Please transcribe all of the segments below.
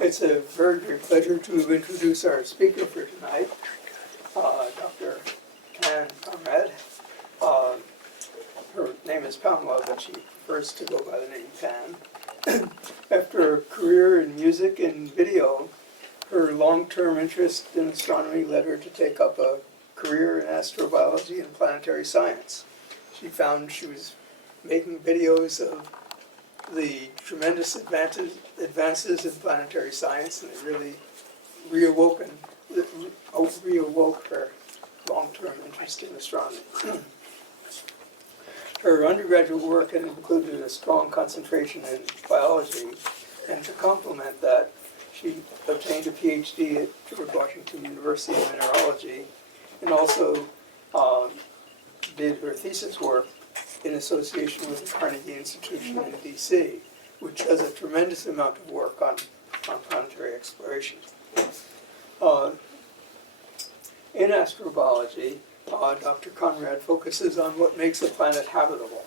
It's a very great pleasure to introduce our speaker for tonight, Dr. Conrad. Her name is Pamela, but she prefers to go by the name Pan. After a career in music and video, her long-term interest in astronomy led her to take up a career in astrobiology and planetary science. She found she was making videos of the tremendous advances in planetary science, and it really reawoke her long-term interest in astronomy. Her undergraduate work had included a strong concentration in biology, and to complement that, she obtained a PhD at George Washington University in mineralogy, and also did her thesis work in association with the Carnegie Institution in DC, which does a tremendous amount of work on planetary exploration. In astrobiology, Dr. Conrad focuses on what makes a planet habitable,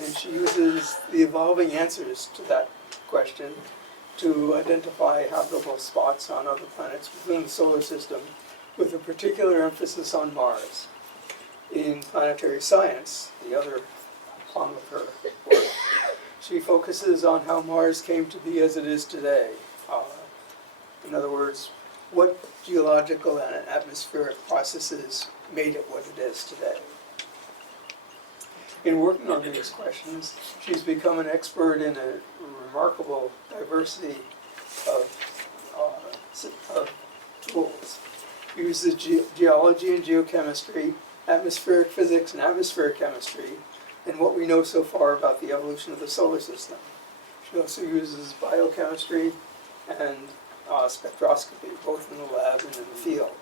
and she uses the evolving answers to that question to identify habitable spots on other planets within the solar system, with a particular emphasis on Mars. In planetary science, the other arm of her work, she focuses on how Mars came to be as it is today. In other words, what geological and atmospheric processes made it what it is today. In working on these questions, she's become an expert in a remarkable diversity of tools. She uses geology and geochemistry, atmospheric physics and atmospheric chemistry, and what we know so far about the evolution of the solar system. She also uses biochemistry and spectroscopy, both in the lab and in the field.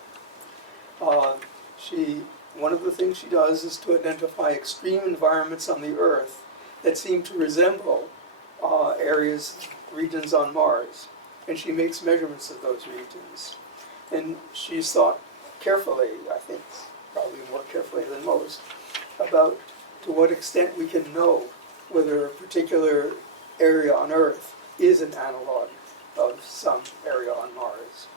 One of the things she does is to identify extreme environments on the Earth that seem to resemble regions on Mars, and she makes measurements of those regions. And she's thought carefully, I think probably more carefully than most, about to what extent we can know whether a particular area on Earth is an analog of some area on Mars.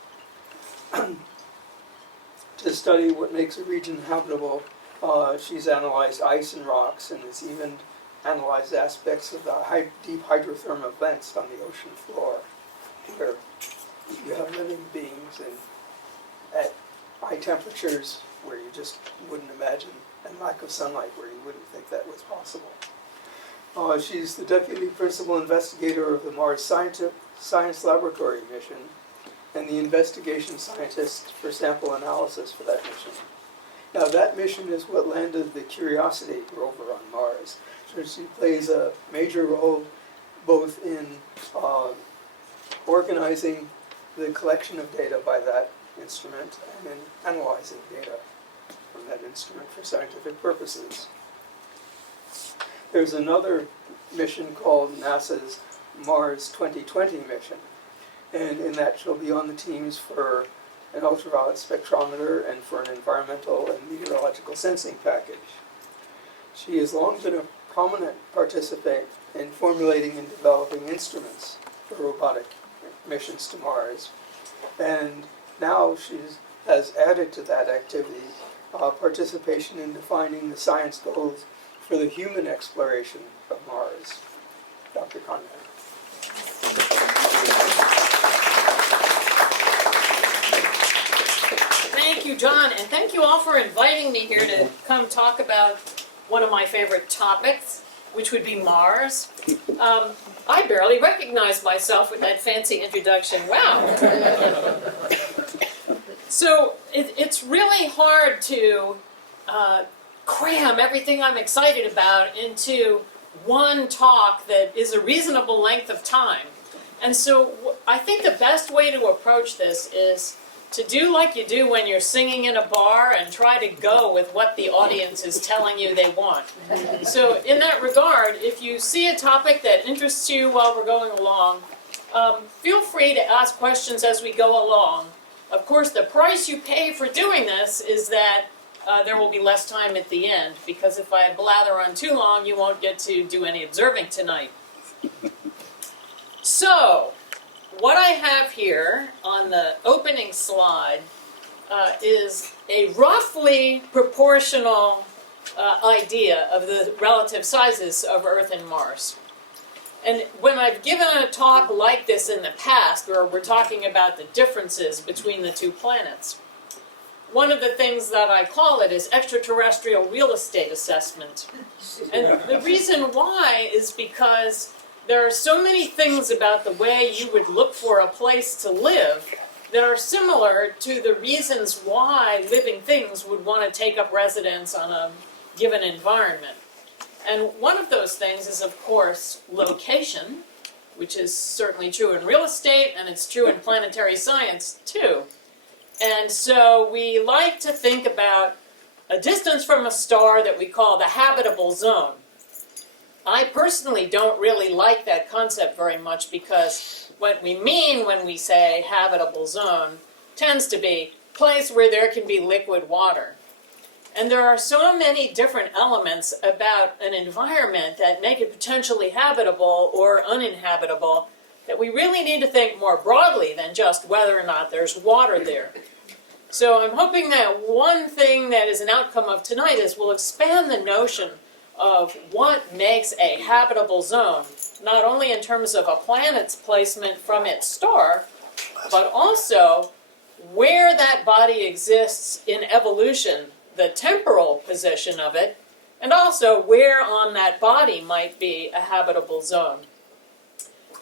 To study what makes a region habitable, she's analyzed ice and rocks, and has even analyzed aspects of the deep hydrothermal vents on the ocean floor, where you have living beings at high temperatures where you just wouldn't imagine, and lack of sunlight where you wouldn't think that was possible. She's the deputy principal investigator of the Mars Science Laboratory mission, and the investigation scientist for sample analysis for that mission. Now that mission is what landed the Curiosity rover on Mars. So she plays a major role both in organizing the collection of data by that instrument and in analyzing data from that instrument for scientific purposes. There's another mission called NASA's Mars 2020 mission, and in that she'll be on the teams for an ultraviolet spectrometer and for an environmental and meteorological sensing package. She has long been a prominent participant in formulating and developing instruments for robotic missions to Mars, and now she has added to that activity participation in defining the science goals for the human exploration of Mars. Dr. Conrad. Thank you, John, and thank you all for inviting me here to come talk about one of my favorite topics, which would be Mars. I barely recognized myself with that fancy introduction. Wow. So it's really hard to cram everything I'm excited about into one talk that is a reasonable length of time. And so I think the best way to approach this is to do like you do when you're singing in a bar and try to go with what the audience is telling you they want. So in that regard, if you see a topic that interests you while we're going along, feel free to ask questions as we go along. Of course, the price you pay for doing this is that there will be less time at the end, because if I blather on too long, you won't get to do any observing tonight. So, what I have here on the opening slide is a roughly proportional idea of the relative sizes of Earth and Mars. And when I've given a talk like this in the past, where we're talking about the differences between the two planets, one of the things that I call it is extraterrestrial real estate assessment. And the reason why is because there are so many things about the way you would look for a place to live that are similar to the reasons why living things would want to take up residence on a given environment. And one of those things is, of course, location, which is certainly true in real estate, and it's true in planetary science, too. And so we like to think about a distance from a star that we call the habitable zone. I personally don't really like that concept very much because what we mean when we say habitable zone tends to be a place where there can be liquid water. And there are so many different elements about an environment that make it potentially habitable or uninhabitable that we really need to think more broadly than just whether or not there's water there. So I'm hoping that one thing that is an outcome of tonight is we'll expand the notion of what makes a habitable zone, not only in terms of a planet's placement from its star, but also where that body exists in evolution, the temporal position of it, and also where on that body might be a habitable zone.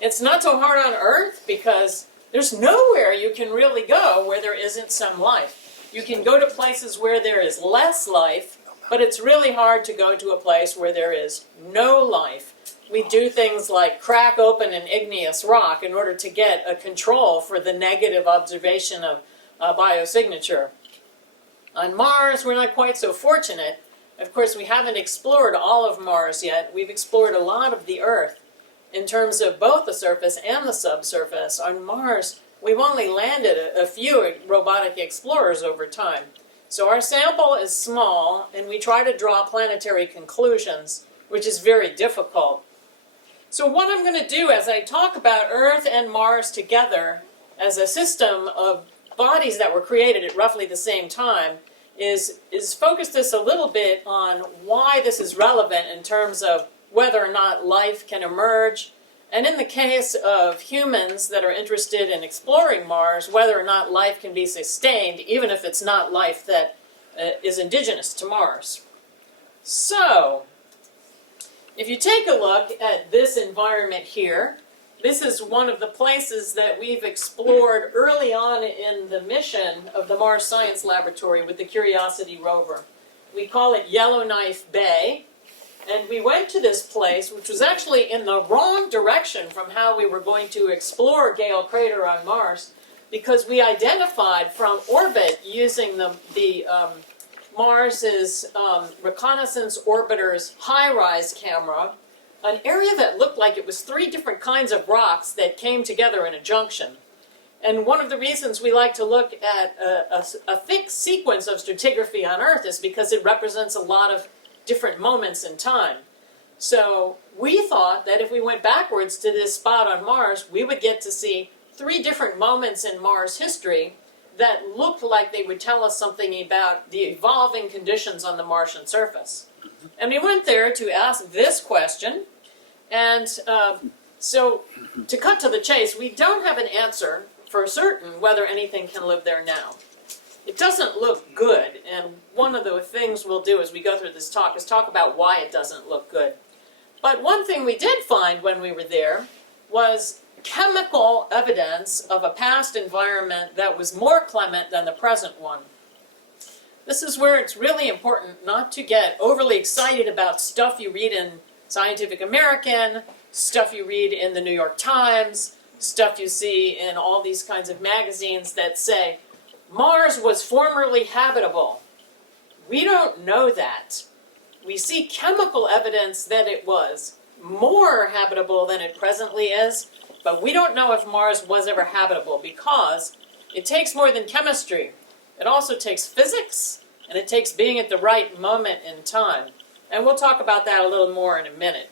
It's not so hard on Earth because there's nowhere you can really go where there isn't some life. You can go to places where there is less life, but it's really hard to go to a place where there is no life. We do things like crack open an igneous rock in order to get a control for the negative observation of biosignature. On Mars, we're not quite so fortunate. Of course, we haven't explored all of Mars yet. We've explored a lot of the Earth in terms of both the surface and the subsurface. On Mars, we've only landed a few robotic explorers over time. So our sample is small, and we try to draw planetary conclusions, which is very difficult. So what I'm going to do as I talk about Earth and Mars together as a system of bodies that were created at roughly the same time is focus this a little bit on why this is relevant in terms of whether or not life can emerge, and in the case of humans that are interested in exploring Mars, whether or not life can be sustained, even if it's not life that is indigenous to Mars. So, if you take a look at this environment here, this is one of the places that we've explored early on in the mission of the Mars Science Laboratory with the Curiosity rover. We call it Yellowknife Bay. And we went to this place, which was actually in the wrong direction from how we were going to explore Gale Crater on Mars, because we identified from orbit using the Mars's reconnaissance orbiter's high-rise camera, an area that looked like it was 3 different kinds of rocks that came together in a junction. And one of the reasons we like to look at a thick sequence of stratigraphy on Earth is because it represents a lot of different moments in time. So we thought that if we went backwards to this spot on Mars, we would get to see 3 different moments in Mars history that looked like they would tell us something about the evolving conditions on the Martian surface. And we went there to ask this question, and so to cut to the chase, we don't have an answer for certain whether anything can live there now. It doesn't look good, and one of the things we'll do as we go through this talk is talk about why it doesn't look good. But one thing we did find when we were there was chemical evidence of a past environment that was more clement than the present one. This is where it's really important not to get overly excited about stuff you read in Scientific American, stuff you read in the New York Times, stuff you see in all these kinds of magazines that say, Mars was formerly habitable. We don't know that. We see chemical evidence that it was more habitable than it presently is, but we don't know if Mars was ever habitable because it takes more than chemistry. It also takes physics, and it takes being at the right moment in time. And we'll talk about that a little more in a minute.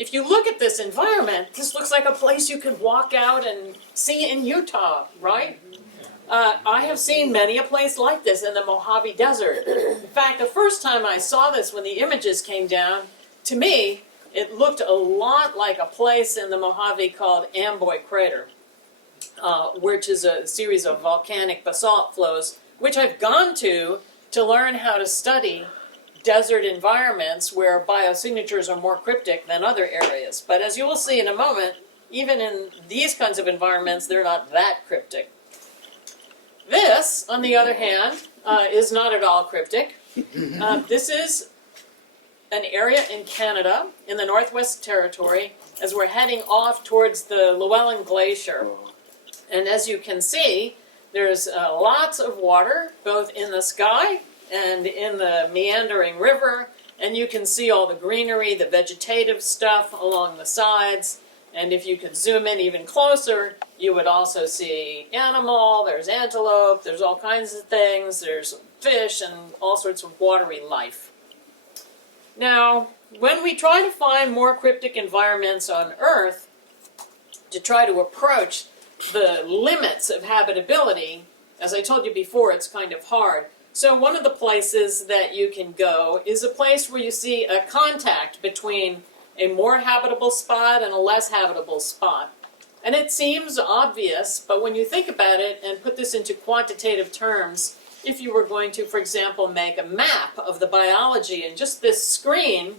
if you look at this environment, this looks like a place you could walk out and see in Utah, right? I have seen many a place like this in the Mojave Desert. In fact, the first time I saw this when the images came down, to me, it looked a lot like a place in the Mojave called Amboy Crater, which is a series of volcanic basalt flows, which I've gone to learn how to study desert environments where biosignatures are more cryptic than other areas. But as you will see in a moment, even in these kinds of environments, they're not that cryptic. This, on the other hand, is not at all cryptic. This is an area in Canada, in the Northwest Territory, as we're heading off towards the Llewellyn Glacier. And as you can see, there's lots of water, both in the sky and in the meandering river, and you can see all the greenery, the vegetative stuff along the sides. And if you could zoom in even closer, you would also see animal, there's antelope, there's all kinds of things, there's fish and all sorts of watery life. Now, when we try to find more cryptic environments on Earth, to try to approach the limits of habitability, as I told you before, it's kind of hard. So one of the places that you can go is a place where you see a contact between a more habitable spot and a less habitable spot. And it seems obvious, but when you think about it and put this into quantitative terms, if you were going to, for example, make a map of the biology in just this screen,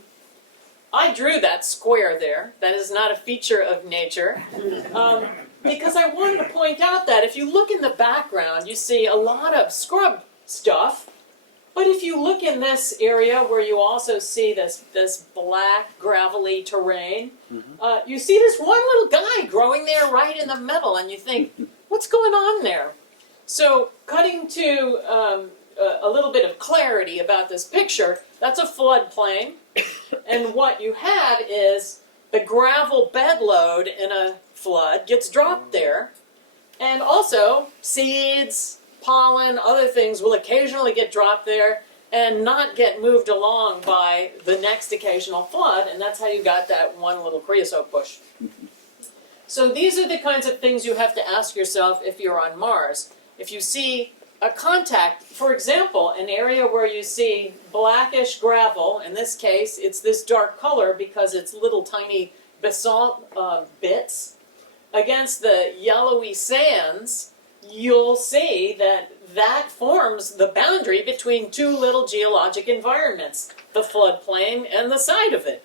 I drew that square there. That is not a feature of nature. Because I wanted to point out that if you look in the background, you see a lot of scrub stuff. But if you look in this area where you also see this black, gravelly terrain, you see this one little guy growing there right in the middle, and you think, what's going on there? So cutting to a little bit of clarity about this picture, that's a floodplain. And what you have is the gravel bed load in a flood gets dropped there. And also seeds, pollen, other things will occasionally get dropped there and not get moved along by the next occasional flood, and that's how you got that one little creosote bush. So these are the kinds of things you have to ask yourself if you're on Mars. If you see a contact, for example, an area where you see blackish gravel, in this case it's this dark color because it's little tiny basalt bits, against the yellowy sands, you'll see that forms the boundary between two little geologic environments, the floodplain and the side of it.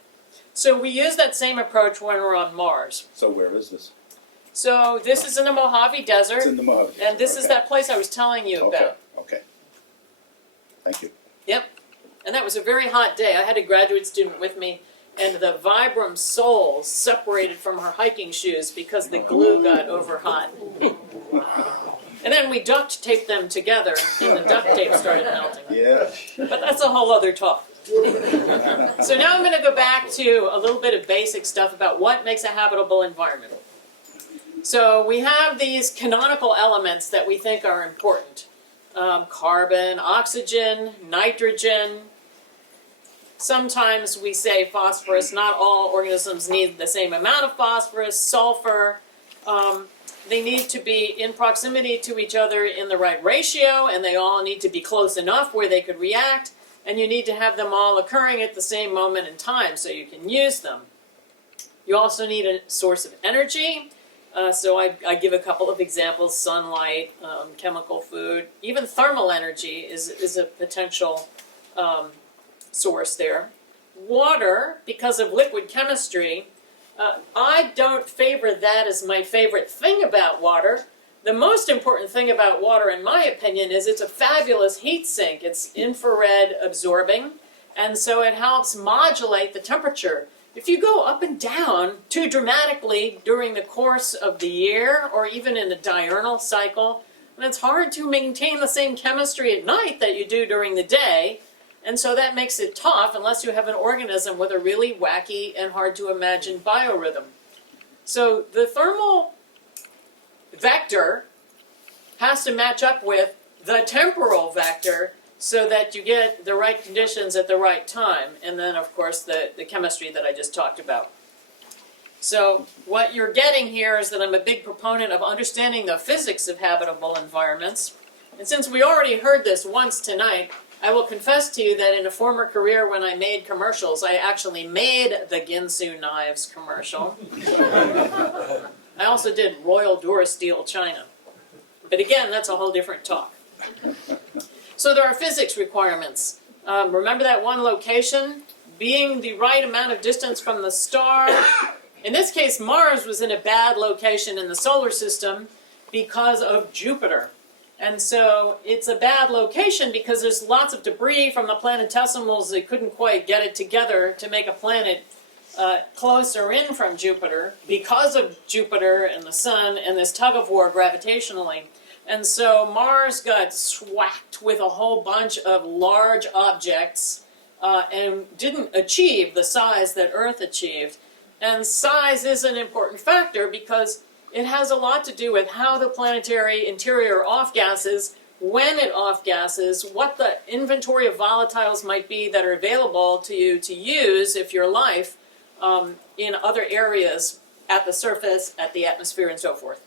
So we use that same approach when we're on Mars. So where is this? So this is in the Mojave Desert. It's in the Mojave Desert. And this is that place I was telling you about. Okay. Thank you. Yep. And that was a very hot day. I had a graduate student with me, and the Vibram soles separated from her hiking shoes because the glue got over hot. And then we duct taped them together, and the duct tape started melting. Yeah. But that's a whole other talk. So now I'm going to go back to a little bit of basic stuff about what makes a habitable environment. So we have these canonical elements that we think are important. Carbon, oxygen, nitrogen. Sometimes we say phosphorus. Not all organisms need the same amount of phosphorus. Sulfur. They need to be in proximity to each other in the right ratio, and they all need to be close enough where they could react, and you need to have them all occurring at the same moment in time so you can use them. You also need a source of energy. So I give a couple of examples: sunlight, chemical food, even thermal energy is a potential source there. Water, because of liquid chemistry, I don't favor that as my favorite thing about water. The most important thing about water, in my opinion, is it's a fabulous heat sink. It's infrared absorbing, and so it helps modulate the temperature. If you go up and down too dramatically during the course of the year, or even in a diurnal cycle, then it's hard to maintain the same chemistry at night that you do during the day. And so that makes it tough unless you have an organism with a really wacky and hard to imagine biorhythm. So the thermal vector has to match up with the temporal vector so that you get the right conditions at the right time. And then, of course, the chemistry that I just talked about. So what you're getting here is that I'm a big proponent of understanding the physics of habitable environments. And since we already heard this once tonight, I will confess to you that in a former career when I made commercials, I actually made the Ginsu Knives commercial. I also did Royal Durasteel China. But again, that's a whole different talk. So there are physics requirements. Remember that one location? Being the right amount of distance from the star. In this case, Mars was in a bad location in the solar system because of Jupiter. And so it's a bad location because there's lots of debris from the planetesimals that couldn't quite get it together to make a planet closer in from Jupiter because of Jupiter and the sun and this tug of war gravitationally. And so Mars got swacked with a whole bunch of large objects and didn't achieve the size that Earth achieved. And size is an important factor because it has a lot to do with how the planetary interior off-gasses, when it off-gasses, what the inventory of volatiles might be that are available to you to use if your life in other areas at the surface, at the atmosphere, and so forth.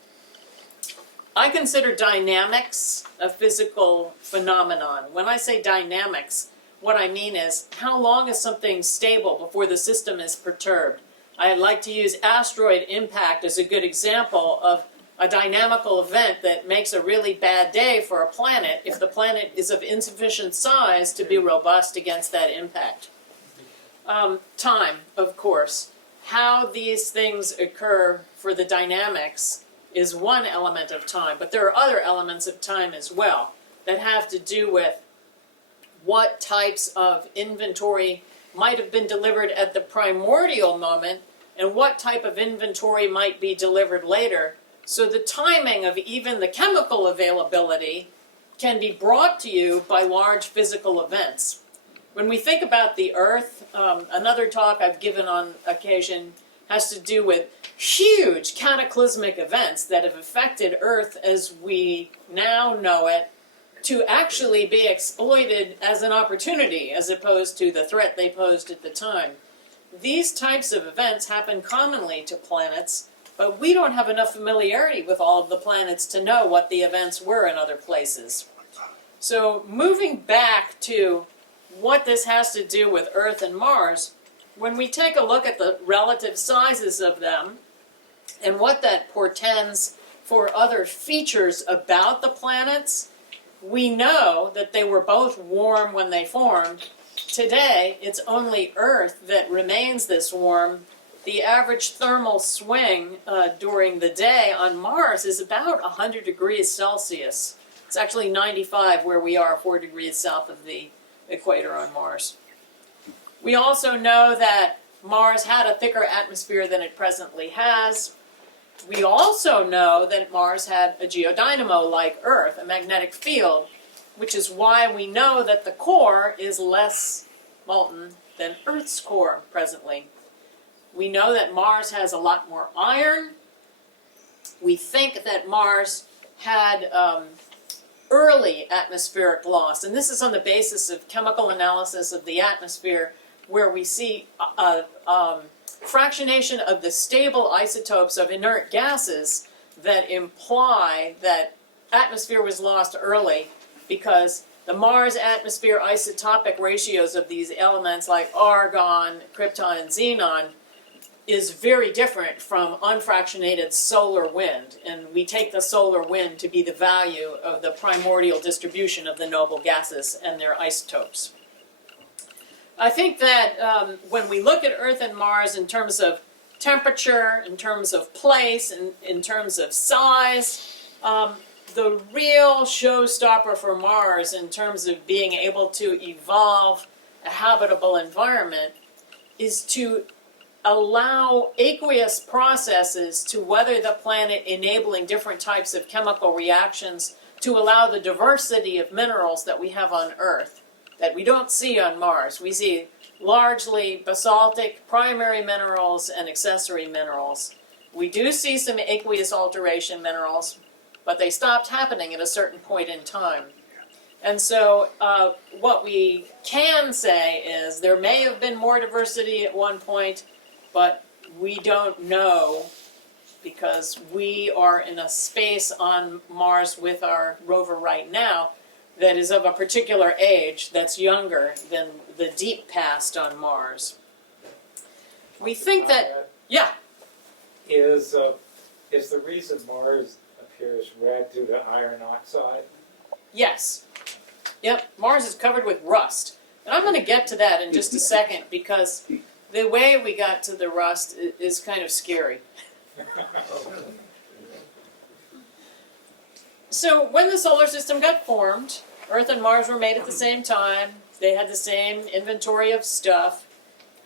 I consider dynamics a physical phenomenon. When I say dynamics, what I mean is how long is something stable before the system is perturbed? I like to use asteroid impact as a good example of a dynamical event that makes a really bad day for a planet if the planet is of insufficient size to be robust against that impact. Time, of course. How these things occur for the dynamics is one element of time, but there are other elements of time as well that have to do with what types of inventory might have been delivered at the primordial moment and what type of inventory might be delivered later. So the timing of even the chemical availability can be brought to you by large physical events. When we think about the Earth, another talk I've given on occasion has to do with huge cataclysmic events that have affected Earth as we now know it to actually be exploited as an opportunity as opposed to the threat they posed at the time. These types of events happen commonly to planets, but we don't have enough familiarity with all of the planets to know what the events were in other places. So moving back to what this has to do with Earth and Mars, when we take a look at the relative sizes of them and what that portends for other features about the planets, we know that they were both warm when they formed. Today, it's only Earth that remains this warm. The average thermal swing during the day on Mars is about 100 degrees Celsius. It's actually 95 where we are, 4 degrees south of the equator on Mars. We also know that Mars had a thicker atmosphere than it presently has. We also know that Mars had a geodynamo like Earth, a magnetic field, which is why we know that the core is less molten than Earth's core presently. We know that Mars has a lot more iron. We think that Mars had early atmospheric loss, and this is on the basis of chemical analysis of the atmosphere, where we see fractionation of the stable isotopes of inert gases that imply that atmosphere was lost early because the Mars atmosphere isotopic ratios of these elements like argon, krypton, and xenon is very different from unfractionated solar wind, and we take the solar wind to be the value of the primordial distribution of the noble gases and their isotopes. I think that when we look at Earth and Mars in terms of temperature, in terms of place, and in terms of size, the real showstopper for Mars in terms of being able to evolve a habitable environment is to allow aqueous processes to weather the planet, enabling different types of chemical reactions to allow the diversity of minerals that we have on Earth that we don't see on Mars. We see largely basaltic primary minerals and accessory minerals. We do see some aqueous alteration minerals, but they stopped happening at a certain point in time. And so what we can say is there may have been more diversity at one point, but we don't know, because we are in a space on Mars with our rover right now that is of a particular age that's younger than the deep past on Mars. We think that, yeah, Is the reason Mars appears red due to iron oxide? yes. Yep, Mars is covered with rust. And I'm going to get to that in just a second, because the way we got to the rust is kind of scary. So when the solar system got formed, Earth and Mars were made at the same time. They had the same inventory of stuff.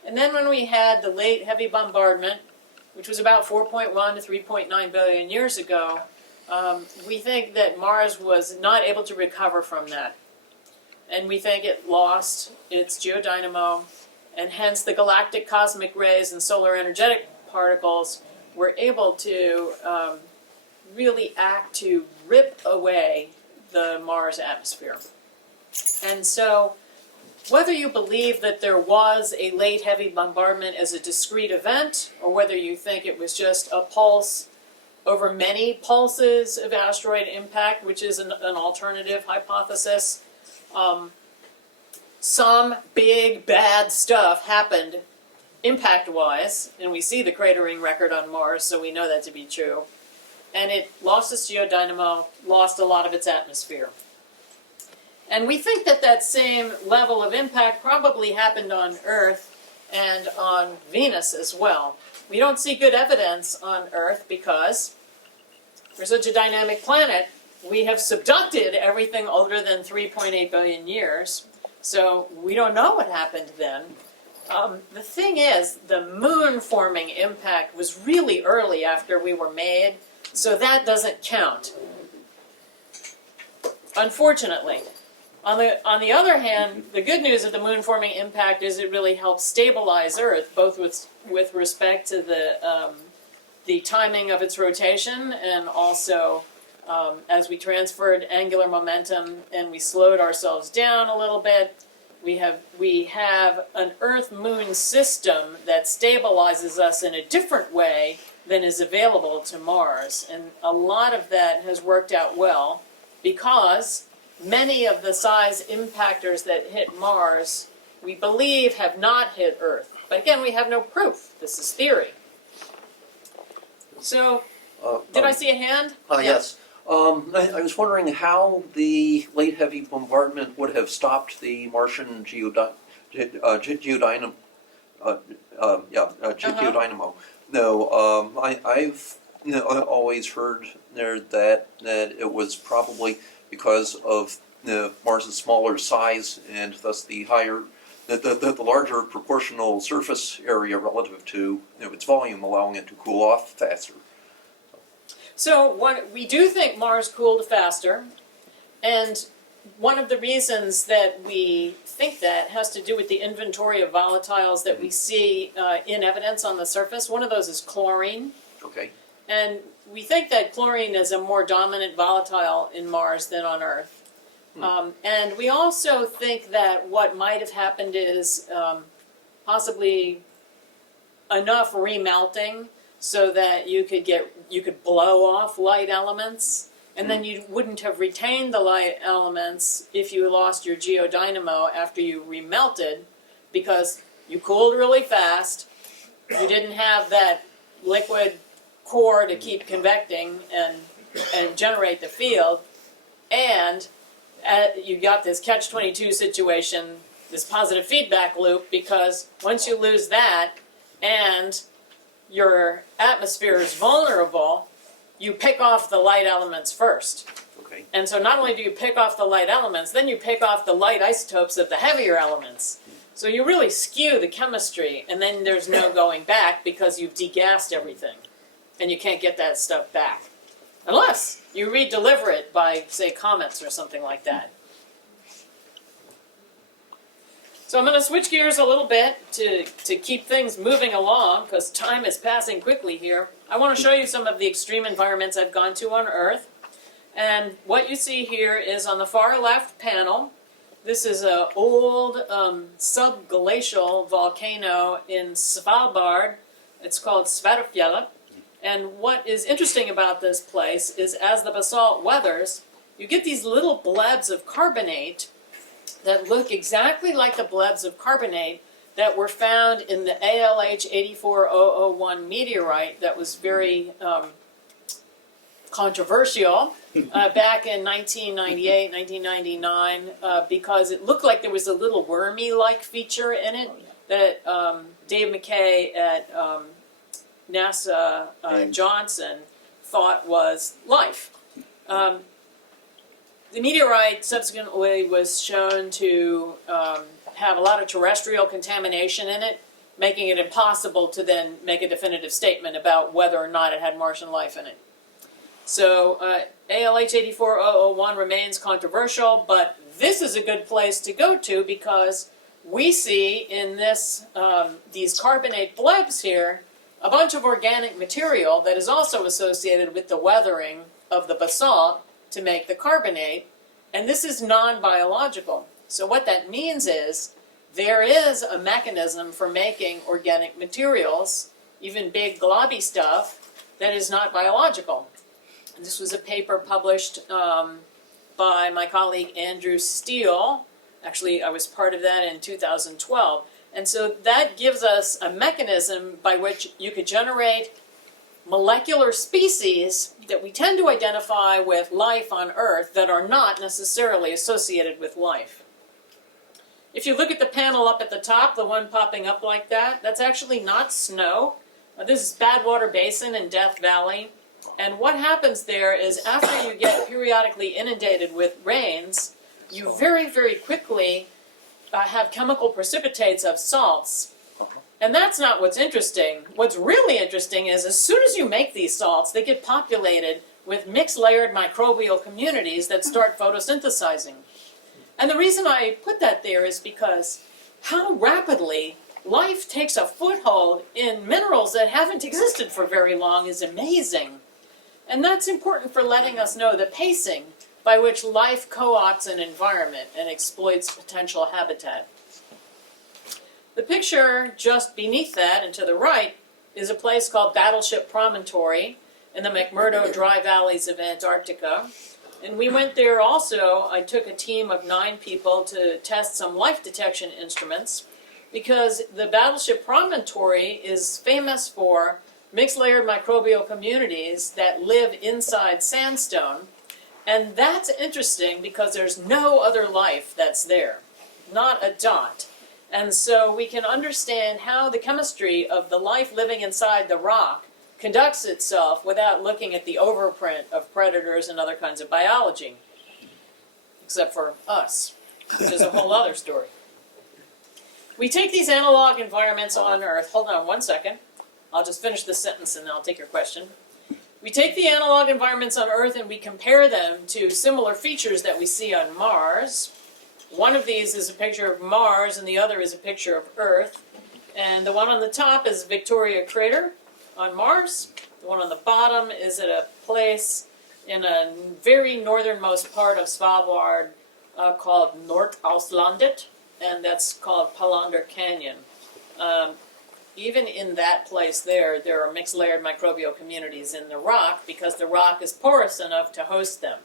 And then when we had the late heavy bombardment, which was about 4.1 to 3.9 billion years ago, we think that Mars was not able to recover from that. And we think it lost its geodynamo, and hence the galactic cosmic rays and solar energetic particles were able to really act to rip away the Mars atmosphere. And so, whether you believe that there was a late heavy bombardment as a discrete event, or whether you think it was just a pulse over many pulses of asteroid impact, which is an alternative hypothesis, some big bad stuff happened impact-wise, and we see the cratering record on Mars, so we know that to be true. And it lost its geodynamo, lost a lot of its atmosphere. And we think that that same level of impact probably happened on Earth and on Venus as well. We don't see good evidence on Earth because we're such a dynamic planet. We have subducted everything older than 3.8 billion years, so we don't know what happened then. The thing is, the moon forming impact was really early after we were made, so that doesn't count, unfortunately. On the other hand, the good news of the moon forming impact is it really helped stabilize Earth, both with respect to the timing of its rotation, and also as we transferred angular momentum and we slowed ourselves down a little bit. We have an Earth-Moon system that stabilizes us in a different way than is available to Mars, and a lot of that has worked out well because many of the size impactors that hit Mars, we believe, have not hit Earth. But again, we have no proof. This is theory. So, did I see a hand? Yes. I was wondering how the late heavy bombardment would have stopped the Martian geodynamo. Geodynamo. No, I've always heard that it was probably because of Mars's smaller size and thus the larger proportional surface area relative to its volume, allowing it to cool off faster. So we do think Mars cooled faster, and one of the reasons that we think that has to do with the inventory of volatiles that we see in evidence on the surface. One of those is chlorine. Okay. And we think that chlorine is a more dominant volatile in Mars than on Earth. And we also think that what might have happened is possibly enough remelting so that you could blow off light elements, and then you wouldn't have retained the light elements if you lost your geodynamo after you remelted, because you cooled really fast, you didn't have that liquid core to keep convecting and generate the field, and you got this catch-22 situation, this positive feedback loop, because once you lose that and your atmosphere is vulnerable, you pick off the light elements first. Okay. And so not only do you pick off the light elements, then you pick off the light isotopes of the heavier elements. So you really skew the chemistry, and then there's no going back because you've degassed everything. And you can't get that stuff back. Unless you redeliver it by, say, comets or something like that. So I'm going to switch gears a little bit to keep things moving along, because time is passing quickly here. I want to show you some of the extreme environments I've gone to on Earth. And what you see here is on the far left panel, this is an old subglacial volcano in Svalbard, It's called Sverdrup. And what is interesting about this place is as the basalt weathers, you get these little blebs of carbonate that look exactly like the blebs of carbonate that were found in the ALH 84001 meteorite that was very controversial back in 1998, 1999, because it looked like there was a little wormy-like feature in it that Dave McKay at NASA Johnson thought was life. The meteorite subsequently was shown to have a lot of terrestrial contamination in it, making it impossible to then make a definitive statement about whether or not it had Martian life in it. So ALH 84001 remains controversial, but this is a good place to go to because we see in this these carbonate blebs here a bunch of organic material that is also associated with the weathering of the basalt to make the carbonate, and this is non-biological. So what that means is there is a mechanism for making organic materials, even big globby stuff, that is not biological. And this was a paper published by my colleague Andrew Steele. Actually, I was part of that in 2012. And so that gives us a mechanism by which you could generate molecular species that we tend to identify with life on Earth that are not necessarily associated with life. If you look at the panel up at the top, the one popping up like that, that's actually not snow. This is Badwater Basin in Death Valley. And what happens there is after you get periodically inundated with rains, you very, very quickly have chemical precipitates of salts. And that's not what's interesting. What's really interesting is as soon as you make these salts, they get populated with mixed layered microbial communities that start photosynthesizing. And the reason I put that there is because how rapidly life takes a foothold in minerals that haven't existed for very long is amazing. And that's important for letting us know the pacing by which life co-opts an environment and exploits potential habitat. The picture just beneath that and to the right is a place called Battleship Promontory in the McMurdo Dry Valleys of Antarctica. And we went there also. I took a team of 9 people to test some life detection instruments because the Battleship Promontory is famous for mixed layered microbial communities that live inside sandstone. And that's interesting because there's no other life that's there, not a dot. And so we can understand how the chemistry of the life living inside the rock conducts itself without looking at the overprint of predators and other kinds of biology. Except for us, which is a whole other story. We take these analog environments on Earth. Hold on one second. I'll just finish this sentence and then I'll take your question. We take the analog environments on Earth and we compare them to similar features that we see on Mars. One of these is a picture of Mars and the other is a picture of Earth. And the one on the top is Victoria Crater on Mars. The one on the bottom is at a place in a very northernmost part of Svalbard called Nordaustlandet, and that's called Palander Canyon. Even in that place there are mixed layered microbial communities in the rock because the rock is porous enough to host them.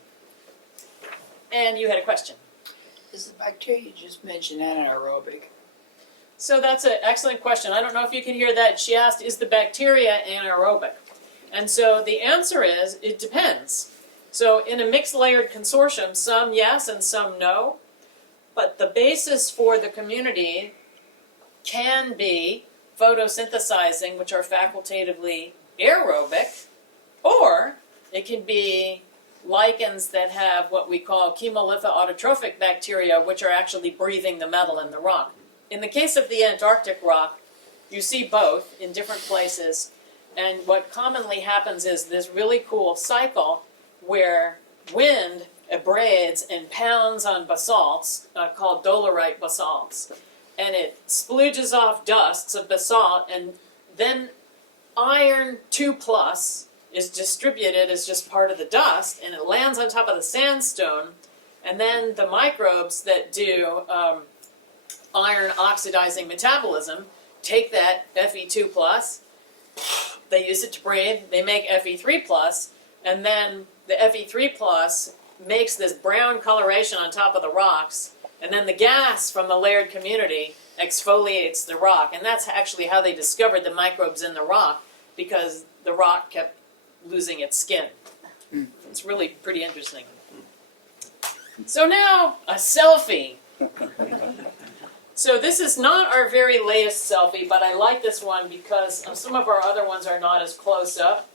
And you had a question. Is the bacteria you just mentioned anaerobic? So that's an excellent question. I don't know if you can hear that. She asked, is the bacteria anaerobic? And so the answer is, it depends. So in a mixed layered consortium, some yes and some no. But the basis for the community can be photosynthesizing, which are facultatively aerobic, or it can be lichens that have what we call chemolitha autotrophic bacteria, which are actually breathing the metal in the rock. In the case of the Antarctic rock, you see both in different places, and what commonly happens is this really cool cycle where wind abrades and pounds on basalts called dolerite basalts, and it splooges off dusts of basalt, and then iron 2+ is distributed as just part of the dust, and it lands on top of the sandstone, and then the microbes that do iron oxidizing metabolism take that Fe2+, They use it to breathe. They make Fe3+, and then the Fe3+ makes this brown coloration on top of the rocks, and then the gas from the layered community exfoliates the rock. And that's actually how they discovered the microbes in the rock, because the rock kept losing its skin. It's really pretty interesting. So now, a selfie. So this is not our very latest selfie, but I like this one because some of our other ones are not as close up.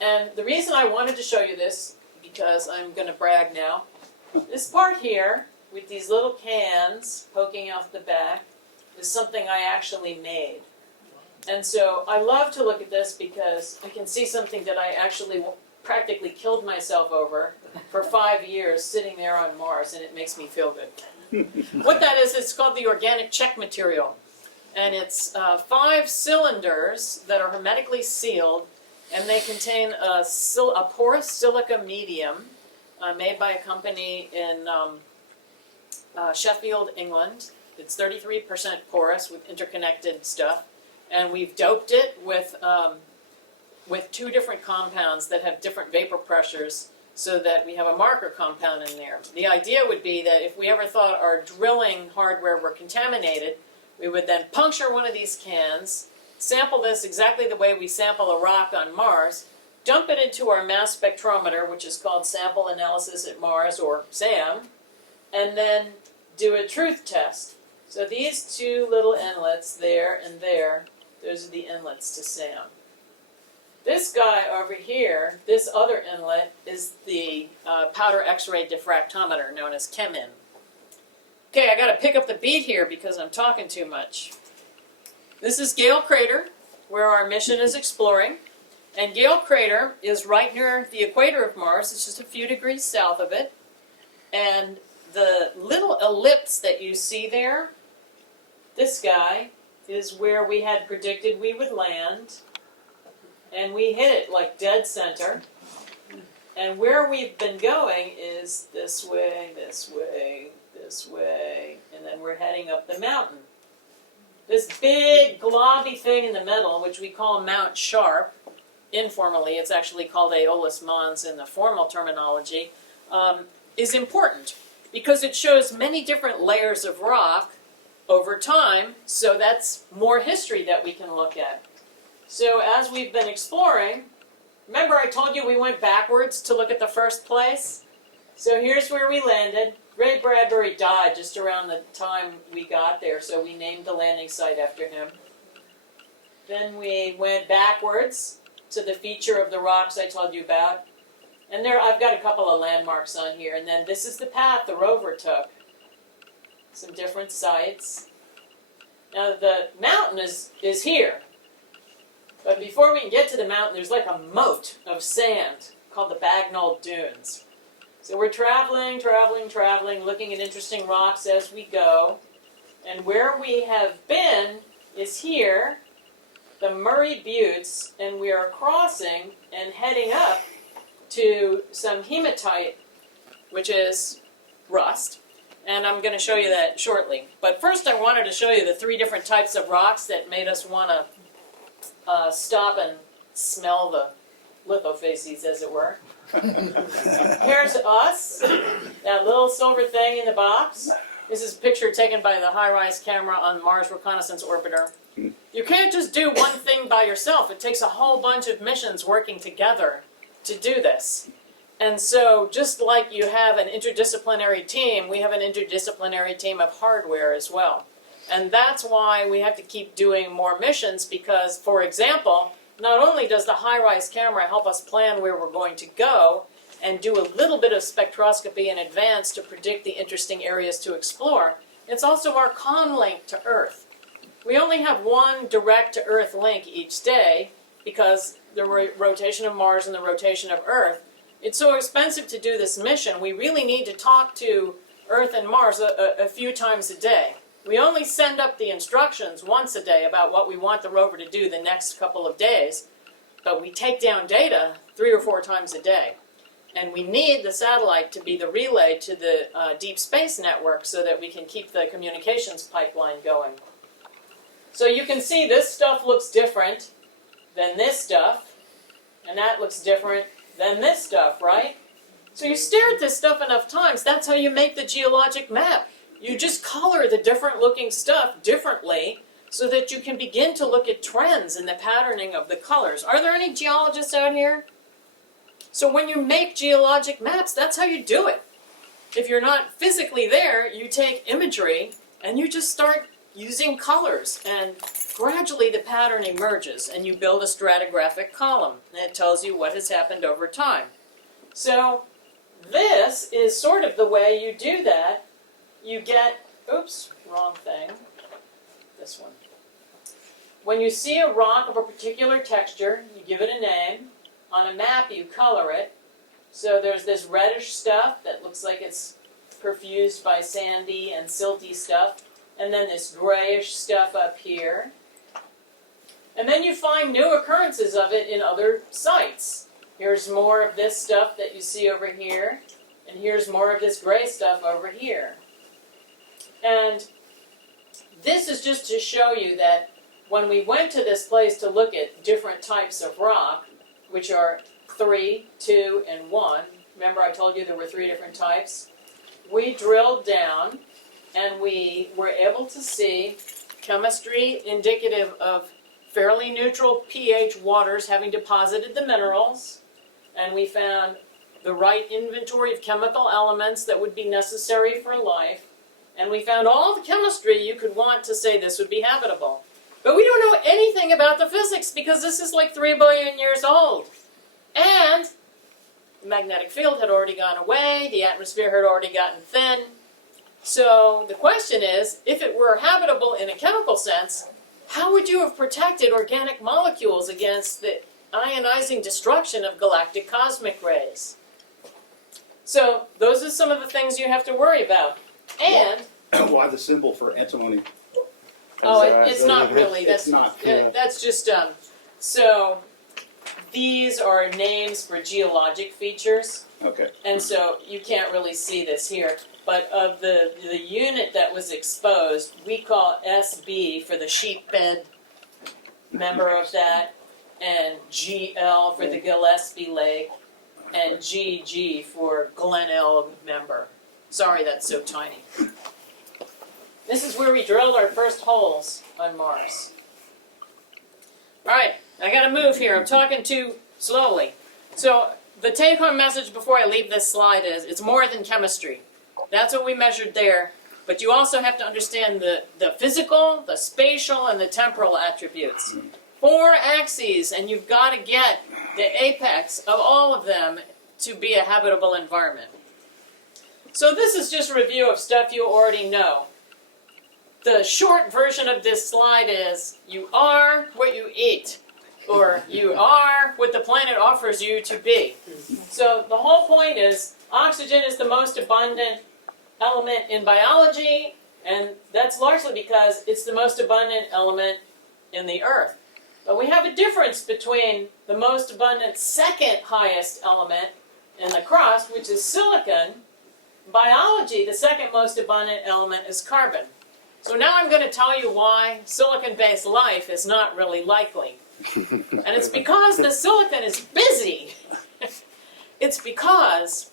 And the reason I wanted to show you this, because I'm going to brag now, this part here, with these little cans poking off the back, is something I actually made. And so I love to look at this because I can see something that I actually practically killed myself over for 5 years sitting there on Mars, and it makes me feel good. What that is, it's called the organic check material. And it's 5 cylinders that are hermetically sealed, and they contain a porous silica medium made by a company in Sheffield, England. It's 33% porous with interconnected stuff. And we've doped it with 2 different compounds that have different vapor pressures, so that we have a marker compound in there. The idea would be that if we ever thought our drilling hardware were contaminated, we would then puncture one of these cans, sample this exactly the way we sample a rock on Mars, dump it into our mass spectrometer, which is called Sample Analysis at Mars, or SAM, and then do a truth test. So these 2 little inlets, there and there, those are the inlets to SAM. This guy over here, this other inlet, is the powder X-ray diffractometer, known as ChemIn. Okay, I got to pick up the beat here because I'm talking too much. This is Gale Crater, where our mission is exploring. And Gale Crater is right near the equator of Mars. It's just a few degrees south of it. And the little ellipse that you see there, this guy, is where we had predicted we would land. And we hit it like dead center. And where we've been going is this way, this way, this way, and then we're heading up the mountain. This big globby thing in the middle, which we call Mount Sharp, informally, it's actually called Aeolus Mons in the formal terminology, is important because it shows many different layers of rock over time, so that's more history that we can look at. So as we've been exploring, remember I told you we went backwards to look at the first place? So here's where we landed. Ray Bradbury died just around the time we got there, so we named the landing site after him. Then we went backwards to the feature of the rocks I told you about. And there I've got a couple of landmarks on here. And then this is the path the rover took. Some different sites. Now the mountain is here. But before we can get to the mountain, there's like a moat of sand called the Bagnall Dunes. So we're traveling, looking at interesting rocks as we go. And where we have been is here, the Murray Buttes, and we are crossing and heading up to some hematite, which is rust. And I'm going to show you that shortly. But first I wanted to show you the 3 different types of rocks that made us want to stop and smell the lithofaces, as it were. Here's us, that little silver thing in the box. This is a picture taken by the HiRISE camera on Mars Reconnaissance Orbiter. You can't just do one thing by yourself. It takes a whole bunch of missions working together to do this. And so just like you have an interdisciplinary team, we have an interdisciplinary team of hardware as well. And that's why we have to keep doing more missions because, for example, not only does the HiRISE camera help us plan where we're going to go and do a little bit of spectroscopy in advance to predict the interesting areas to explore, it's also our conlink to Earth. We only have one direct to Earth link each day because the rotation of Mars and the rotation of Earth. It's so expensive to do this mission, we really need to talk to Earth and Mars a few times a day. We only send up the instructions once a day about what we want the rover to do the next couple of days, but we take down data 3 or 4 times a day. And we need the satellite to be the relay to the Deep Space Network so that we can keep the communications pipeline going. So you can see this stuff looks different. than this stuff, and that looks different than this stuff, right? So you stare at this stuff enough times, that's how you make the geologic map. You just color the different looking stuff differently so that you can begin to look at trends in the patterning of the colors. Are there any geologists out here? So when you make geologic maps, that's how you do it. If you're not physically there, you take imagery and you just start using colors, and gradually the pattern emerges and you build a stratigraphic column, and it tells you what has happened over time. So this is sort of the way you do that. You get, oops, wrong thing, this one. When you see a rock of a particular texture, you give it a name. On a map, you color it. So there's this reddish stuff that looks like it's perfused by sandy and silty stuff, and then this grayish stuff up here. And then you find new occurrences of it in other sites. Here's more of this stuff that you see over here, and here's more of this gray stuff over here. And this is just to show you that when we went to this place to look at different types of rock, which are 3, 2, and 1, remember I told you there were 3 different types? We drilled down and we were able to see chemistry indicative of fairly neutral pH waters having deposited the minerals, and we found the right inventory of chemical elements that would be necessary for life, and we found all the chemistry you could want to say this would be habitable. But we don't know anything about the physics because this is like 3 billion years old. And the magnetic field had already gone away, the atmosphere had already gotten thin. So the question is, if it were habitable in a chemical sense, how would you have protected organic molecules against the ionizing destruction of galactic cosmic rays? So those are some of the things you have to worry about. And Why the symbol for antimony? it's not really. It's not. That's just so these are names for geologic features, Okay. and so you can't really see this here. But of the unit that was exposed, we call SB for the sheep bed member of that, and GL for the Gillespie Lake, and GG for Glenelg member. Sorry, that's so tiny. This is where we drilled our first holes on Mars. All right, I gotta move here. I'm talking too slowly. So the take-home message before I leave this slide is, it's more than chemistry. That's what we measured there. But you also have to understand the physical, the spatial, and the temporal attributes. 4 axes, and you've got to get the apex of all of them to be a habitable environment. So this is just a review of stuff you already know. The short version of this slide is, you are what you eat, or you are what the planet offers you to be. So the whole point is, oxygen is the most abundant element in biology, and that's largely because it's the most abundant element in the Earth. But we have a difference between the most abundant second highest element in the crust, which is silicon. In biology, the second most abundant element is carbon. So now I'm going to tell you why silicon-based life is not really likely. And it's because the silicon is busy. It's because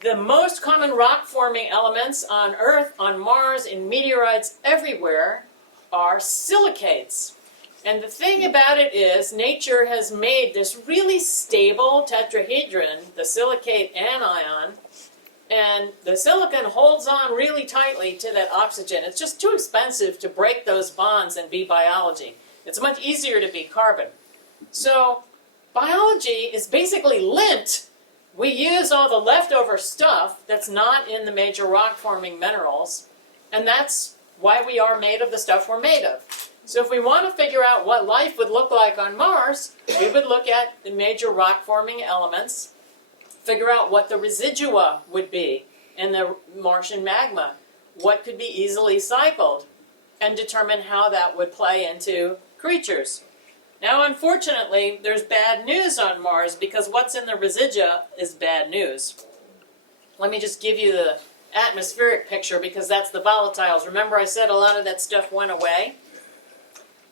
the most common rock-forming elements on Earth, on Mars, in meteorites everywhere are silicates. And the thing about it is, nature has made this really stable tetrahedron, the silicate anion, and the silicon holds on really tightly to that oxygen. It's just too expensive to break those bonds and be biology. It's much easier to be carbon. So biology is basically lint. We use all the leftover stuff that's not in the major rock-forming minerals, and that's why we are made of the stuff we're made of. So if we want to figure out what life would look like on Mars, we would look at the major rock-forming elements, figure out what the residua would be in the Martian magma, what could be easily cycled, and determine how that would play into creatures. Now, unfortunately, there's bad news on Mars because what's in the residua is bad news. Let me just give you the atmospheric picture because that's the volatiles. Remember I said a lot of that stuff went away?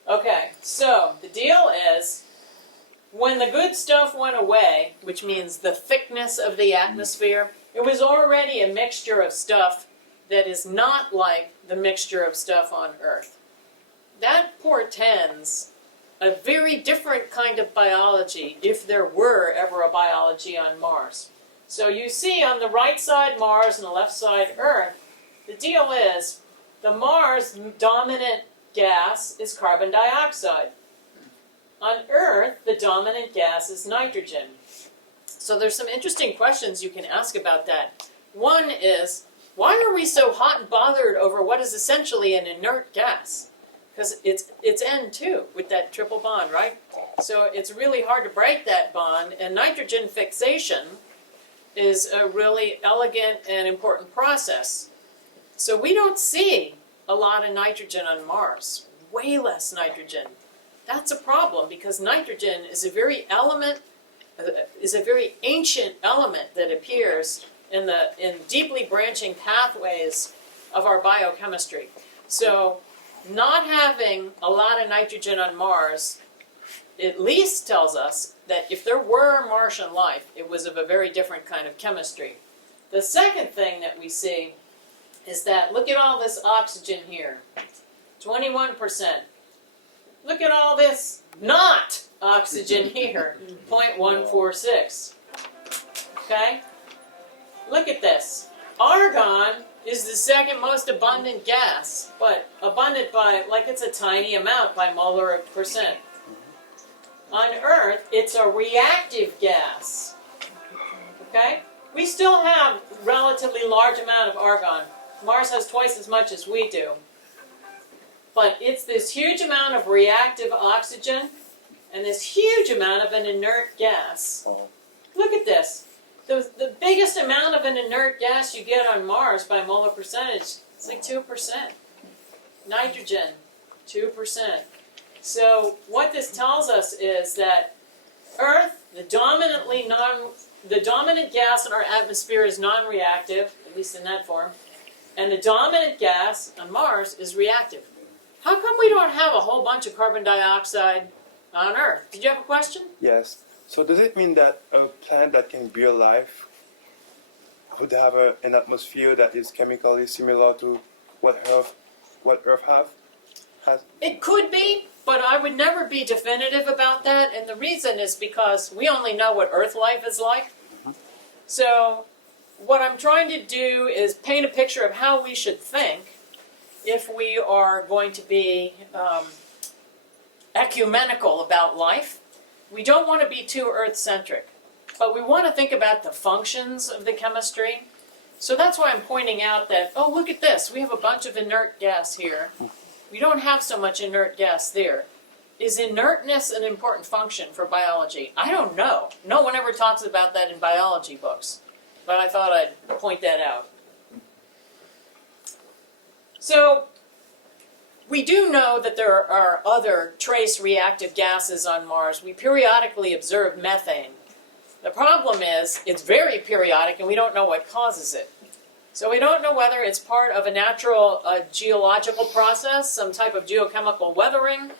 Okay, so the deal is, when the good stuff went away, which means the thickness of the atmosphere, it was already a mixture of stuff that is not like the mixture of stuff on Earth. That portends a very different kind of biology if there were ever a biology on Mars. So you see on the right side Mars and the left side Earth, the deal is the Mars dominant gas is carbon dioxide. On Earth, the dominant gas is nitrogen. So there's some interesting questions you can ask about that. One is, why are we so hot and bothered over what is essentially an inert gas? Because it's N2 with that triple bond, right? So it's really hard to break that bond, and nitrogen fixation is a really elegant and important process. So we don't see a lot of nitrogen on Mars, way less nitrogen. That's a problem because nitrogen is a very ancient element that appears in deeply branching pathways of our biochemistry. So not having a lot of nitrogen on Mars at least tells us that if there were Martian life, it was of a very different kind of chemistry. The second thing that we see is that, look at all this oxygen here, 21%. Look at all this not oxygen here, 0.146. Okay? Look at this. Argon is the second most abundant gas, but abundant by, like it's a tiny amount by molar percent. On Earth, it's a reactive gas. Okay? We still have a relatively large amount of argon. Mars has twice as much as we do. But it's this huge amount of reactive oxygen and this huge amount of an inert gas. Look at this. The biggest amount of an inert gas you get on Mars by molar percentage is like 2%. Nitrogen, 2%. So what this tells us is that Earth, the dominant gas in our atmosphere is non-reactive, at least in that form, and the dominant gas on Mars is reactive. How come we don't have a whole bunch of carbon dioxide on Earth? Did you have a question? Yes. So does it mean that a plant that can bear life would have an atmosphere that is chemically similar to what Earth has? It could be, but I would never be definitive about that, and the reason is because we only know what Earth life is like. So what I'm trying to do is paint a picture of how we should think if we are going to be ecumenical about life. We don't want to be too Earth-centric, but we want to think about the functions of the chemistry. So that's why I'm pointing out that, oh, look at this. We have a bunch of inert gas here. We don't have so much inert gas there. Is inertness an important function for biology? I don't know. No one ever talks about that in biology books, but I thought I'd point that out. So we do know that there are other trace reactive gases on Mars. We periodically observe methane. The problem is it's very periodic and we don't know what causes it. So we don't know whether it's part of a natural geological process, some type of geochemical weathering,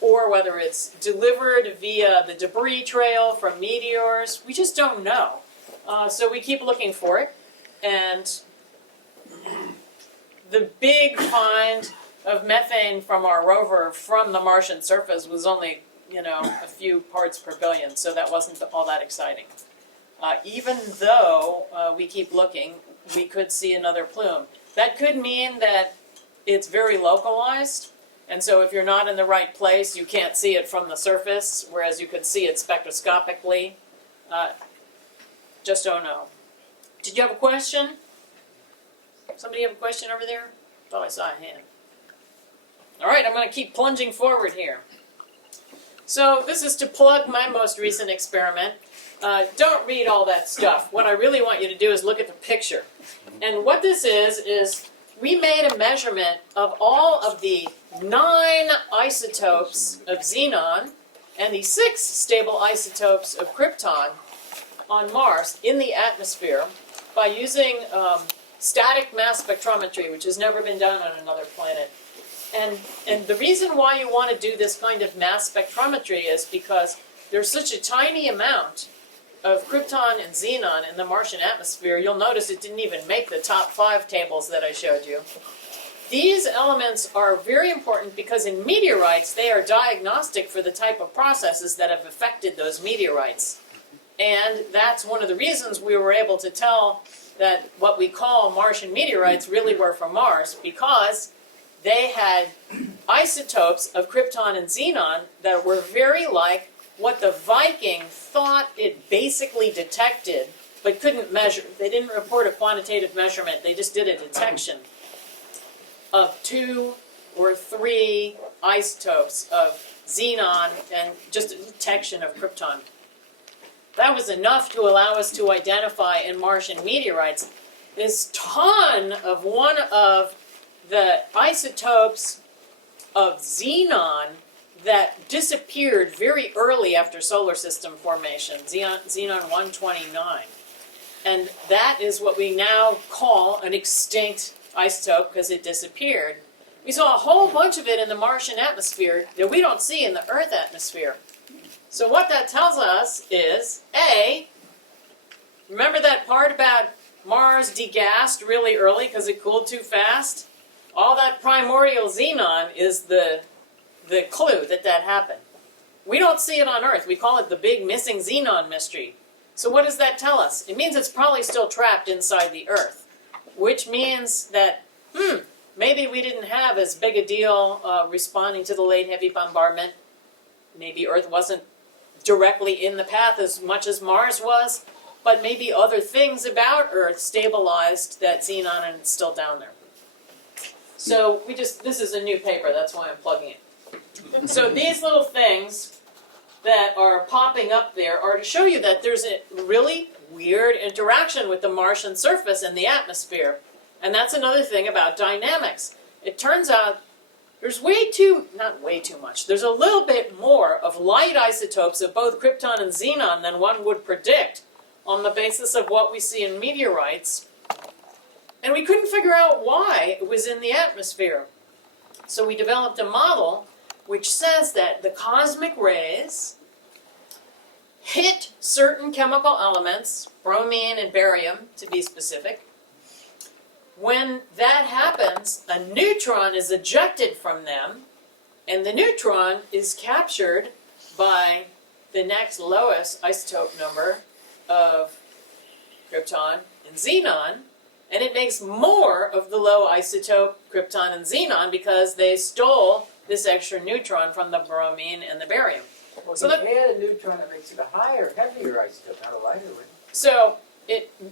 or whether it's delivered via the debris trail from meteors. We just don't know. So we keep looking for it. And the big find of methane from our rover from the Martian surface was only, a few parts per billion, so that wasn't all that exciting. Even though we keep looking, we could see another plume. That could mean that it's very localized, and so if you're not in the right place, you can't see it from the surface, whereas you could see it spectroscopically. Just don't know. Did you have a question? Somebody have a question over there? Thought I saw a hand. All right, I'm going to keep plunging forward here. So this is to plug my most recent experiment. Don't read all that stuff. What I really want you to do is look at the picture. And what this is we made a measurement of all of the 9 isotopes of xenon and the 6 stable isotopes of krypton on Mars in the atmosphere by using static mass spectrometry, which has never been done on another planet. And the reason why you want to do this kind of mass spectrometry is because there's such a tiny amount of krypton and xenon in the Martian atmosphere. You'll notice it didn't even make the top 5 tables that I showed you. These elements are very important because in meteorites, they are diagnostic for the type of processes that have affected those meteorites. And that's one of the reasons we were able to tell that what we call Martian meteorites really were from Mars, because they had isotopes of krypton and xenon that were very like what the Viking thought it basically detected, but couldn't measure. They didn't report a quantitative measurement, they just did a detection of 2 or 3 isotopes of xenon and just a detection of krypton. That was enough to allow us to identify in Martian meteorites this ton of one of the isotopes of xenon that disappeared very early after solar system formation, xenon 129. And that is what we now call an extinct isotope because it disappeared. We saw a whole bunch of it in the Martian atmosphere that we don't see in the Earth atmosphere. So what that tells us is, A, remember that part about Mars degassed really early because it cooled too fast? All that primordial xenon is the clue that that happened. We don't see it on Earth. We call it the big missing xenon mystery. So what does that tell us? It means it's probably still trapped inside the Earth, which means that, maybe we didn't have as big a deal responding to the late heavy bombardment. Maybe Earth wasn't directly in the path as much as Mars was, but maybe other things about Earth stabilized that xenon and it's still down there. So this is a new paper, that's why I'm plugging it. So these little things that are popping up there are to show you that there's a really weird interaction with the Martian surface and the atmosphere. And that's another thing about dynamics. It turns out there's not way too much, there's a little bit more of light isotopes of both krypton and xenon than one would predict on the basis of what we see in meteorites. And we couldn't figure out why it was in the atmosphere. So we developed a model which says that the cosmic rays hit certain chemical elements, bromine and barium to be specific. When that happens, a neutron is ejected from them, and the neutron is captured by the next lowest isotope number of krypton and xenon, and it makes more of the low isotope krypton and xenon because they stole this extra neutron from the bromine and the barium. Well, So if you add a neutron, it makes it a higher, heavier isotope, not a lighter one. So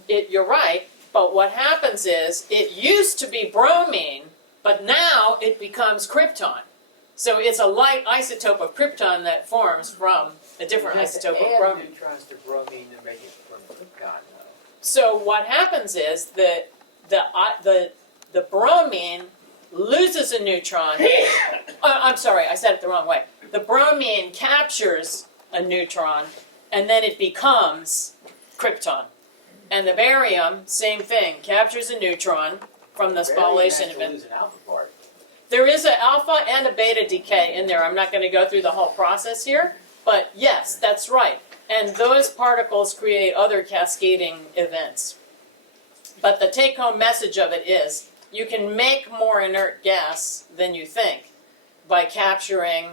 you're right, but what happens is it used to be bromine, but now it becomes krypton. So it's a light isotope of krypton that forms from a different isotope of bromine. Add neutrons to bromine to make it from krypton, though. So what happens is that the bromine loses a neutron. I'm sorry, I said it the wrong way. The bromine captures a neutron, and then it becomes krypton. And the barium, same thing, captures a neutron from the spallation event. Lose an alpha part. There is an alpha and a beta decay in there. I'm not going to go through the whole process here, but yes, that's right. And those particles create other cascading events. But the take-home message of it is, you can make more inert gas than you think by capturing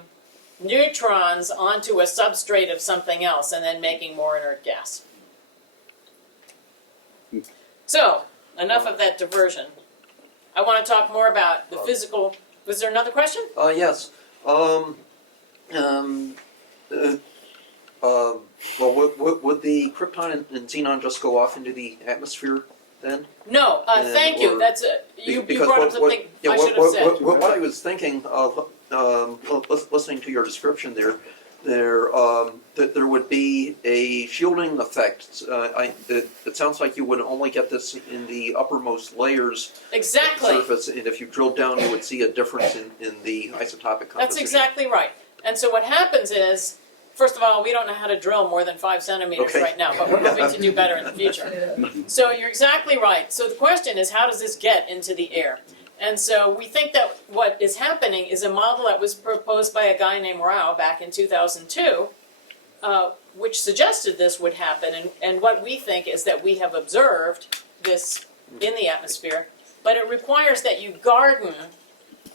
neutrons onto a substrate of something else and then making more inert gas. So, enough of that diversion. I want to talk more about the physical. Was there another question? Yes. Well, would the krypton and xenon just go off into the atmosphere then? No, thank you. That's you Because brought up something I should have said. what I was thinking of, listening to your description there, that there would be a shielding effect. It sounds like you would only get this in the uppermost layers Exactly. surface, and if you drilled down, you would see a difference in the isotopic composition. That's exactly right. And so what happens is, first of all, we don't know how to drill more than 5 centimeters Okay. right now, but we're hoping to do better in the future. So you're exactly right. So the question is, how does this get into the air? And so we think that what is happening is a model that was proposed by a guy named Rao back in 2002, which suggested this would happen. And what we think is that we have observed this in the atmosphere, but it requires that you garden,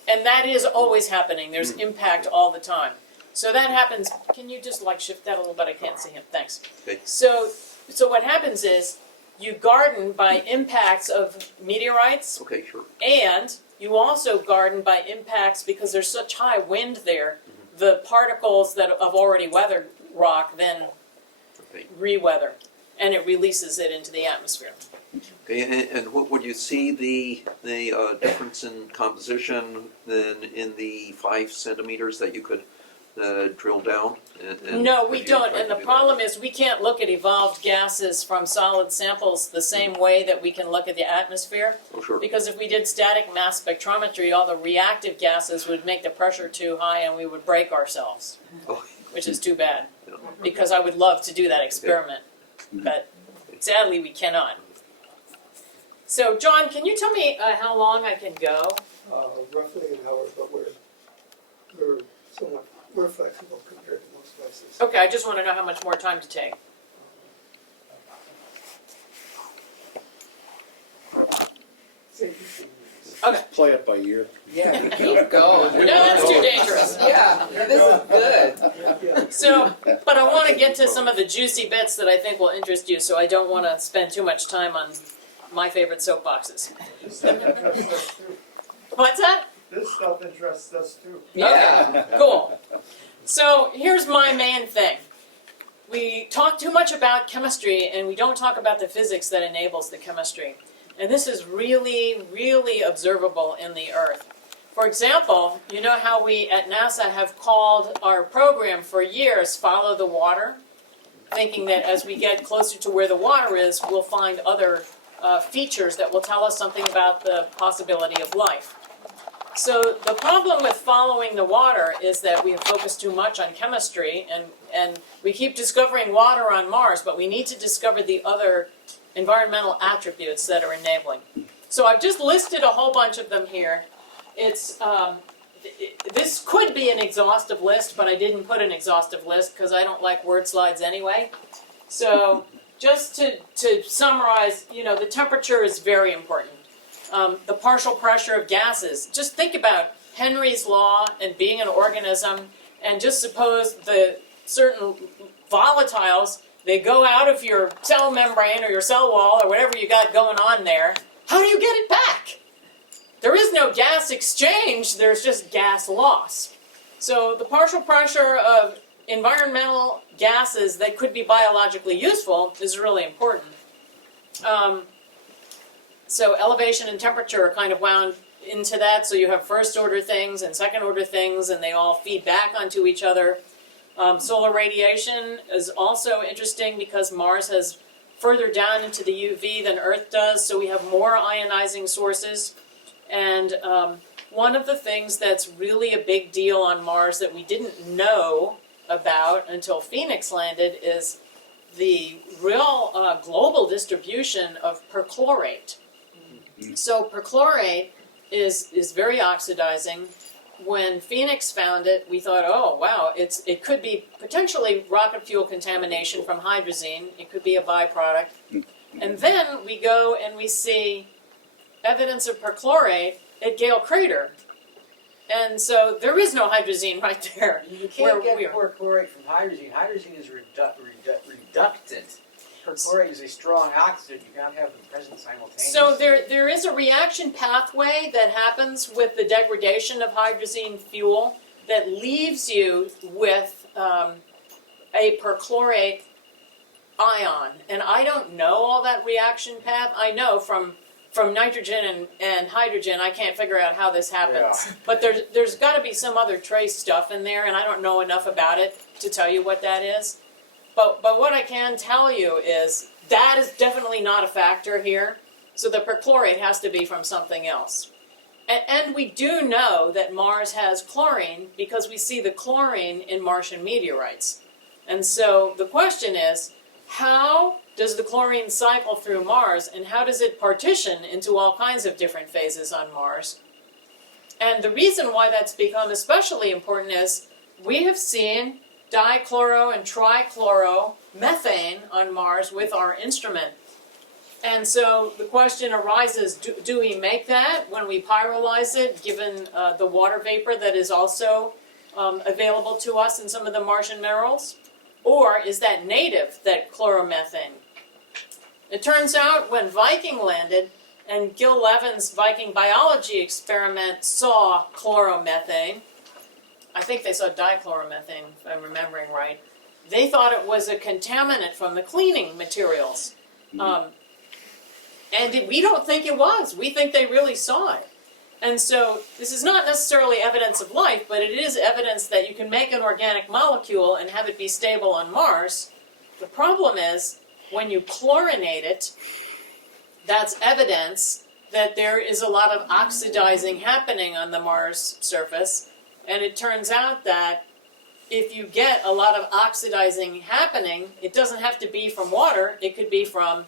and that is always happening. There's impact all the time. So that happens. Can you just like shift that a little bit? I can't see him. Thanks. Okay. So what happens is you garden by impacts of meteorites, Okay, sure. and you also garden by impacts because there's such high wind there. The particles that have already weathered rock then Okay. re-weather, and it releases it into the atmosphere. Okay, and what would you see the difference in composition then in the 5 centimeters that you could drill down? And No, have we you don't, tried and to the do problem is we can't look at evolved gases from solid samples the same way that we can look at the atmosphere. that? Oh, sure. Because if we did static mass spectrometry, all the reactive gases would make the pressure too high and we would break ourselves, Oh, which is too bad. yeah. Because I would love to do that experiment, but sadly we cannot. So John, can you tell me how long I can go? Roughly an hour, but we're flexible compared to most places. Okay, I just want to know how much more time to take. Say 15 minutes. Okay. Play it by ear. Yeah, you keep going. No, that's too dangerous. Yeah, this is good. Yeah. So, but I want to get to some of the juicy bits that I think will interest you, so I don't want to spend too much time on my favorite soapboxes. What's that? This stuff interests us too. Yeah. Cool. So here's my main thing. We talk too much about chemistry and we don't talk about the physics that enables the chemistry. And this is really, really observable in the Earth. For example, you know how we at NASA have called our program for years Follow the Water? Thinking that as we get closer to where the water is, we'll find other features that will tell us something about the possibility of life. So the problem with following the water is that we have focused too much on chemistry and we keep discovering water on Mars, but we need to discover the other environmental attributes that are enabling. So I've just listed a whole bunch of them here. It's this could be an exhaustive list, but I didn't put an exhaustive list because I don't like word slides anyway. So just to summarize, you know, the temperature is very important. The partial pressure of gases. Just think about Henry's law and being an organism, and just suppose the certain volatiles, they go out of your cell membrane or your cell wall or whatever you got going on there. How do you get it back? There is no gas exchange, there's just gas loss. So the partial pressure of environmental gases that could be biologically useful is really important. So elevation and temperature are kind of wound into that, so you have first order things and second order things, and they all feed back onto each other. Solar radiation is also interesting because Mars has further down into the UV than Earth does, so we have more ionizing sources. And one of the things that's really a big deal on Mars that we didn't know about until Phoenix landed is the real global distribution of perchlorate. So perchlorate is very oxidizing. When Phoenix found it, we thought, oh wow, it could be potentially rocket fuel contamination from hydrazine. It could be a byproduct. And then we go and we see evidence of perchlorate at Gale Crater. And so there is no hydrazine right there. You can't where we get are. perchlorate from hydrazine. Hydrazine is reductant. Perchlorate is a strong oxidant. You cannot have them present simultaneously. So there is a reaction pathway that happens with the degradation of hydrazine fuel that leaves you with a perchlorate ion. And I don't know all that reaction path. I know from nitrogen and hydrogen, I can't figure out how this happens. Yeah. But there's got to be some other trace stuff in there, and I don't know enough about it to tell you what that is. But what I can tell you is that is definitely not a factor here. So the perchlorate has to be from something else. And we do know that Mars has chlorine because we see the chlorine in Martian meteorites. And so the question is, how does the chlorine cycle through Mars, and how does it partition into all kinds of different phases on Mars? And the reason why that's become especially important is we have seen dichloro and trichloromethane on Mars with our instrument. And so the question arises, do we make that when we pyrolyze it, given the water vapor that is also available to us in some of the Martian minerals? Or is that native, that chloromethane? It turns out when Viking landed, and Gil Levin's Viking biology experiment saw chloromethane, I think they saw dichloromethane, if I'm remembering right, they thought it was a contaminant from the cleaning materials. And we don't think it was. We think they really saw it. And so this is not necessarily evidence of life, but it is evidence that you can make an organic molecule and have it be stable on Mars. The problem is, when you chlorinate it, that's evidence that there is a lot of oxidizing happening on the Mars surface. And it turns out that if you get a lot of oxidizing happening, it doesn't have to be from water. It could be from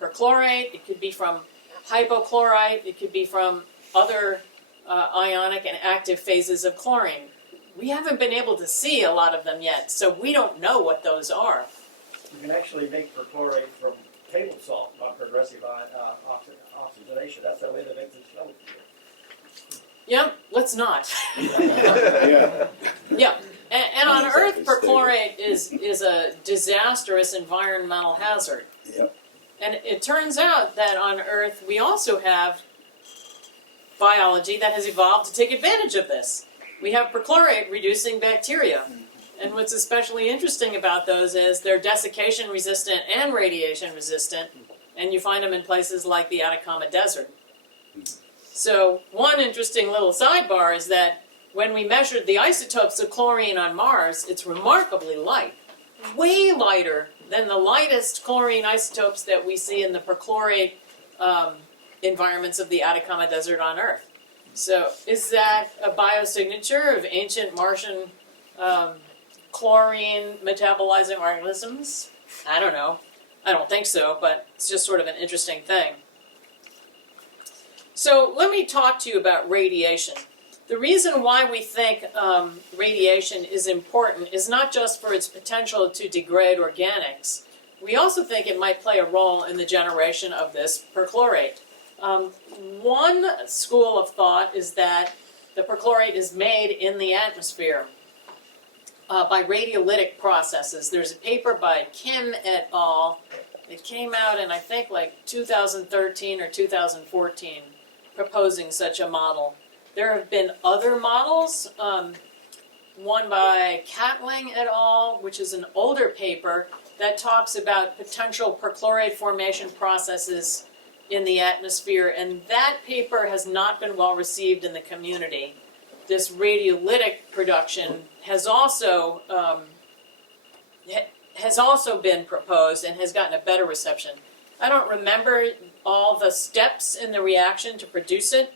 perchlorate, it could be from hypochlorite, it could be from other ionic and active phases of chlorine. We haven't been able to see a lot of them yet, so we don't know what those are. You can actually make perchlorate from table salt by progressive oxidation. That's the way they make the salt. Yep, let's not. Yeah. Yeah, and on Not Earth, exactly perchlorate is a disastrous environmental hazard. Yep. And it turns out that on Earth we also have biology that has evolved to take advantage of this. We have perchlorate reducing bacteria. And what's especially interesting about those is they're desiccation resistant and radiation resistant, and you find them in places like the Atacama Desert. So one interesting little sidebar is that when we measured the isotopes of chlorine on Mars, it's remarkably light, way lighter than the lightest chlorine isotopes that we see in the perchlorate environments of the Atacama Desert on Earth. So is that a biosignature of ancient Martian chlorine metabolizing organisms? I don't know. I don't think so, but it's just sort of an interesting thing. So let me talk to you about radiation. The reason why we think radiation is important is not just for its potential to degrade organics. We also think it might play a role in the generation of this perchlorate. One school of thought is that the perchlorate is made in the atmosphere by radiolytic processes. There's a paper by Kim et al. It came out in, I think, like 2013 or 2014, proposing such a model. There have been other models, one by Catling et al., which is an older paper that talks about potential perchlorate formation processes in the atmosphere, and that paper has not been well received in the community. This radiolytic production has also been proposed and has gotten a better reception. I don't remember all the steps in the reaction to produce it,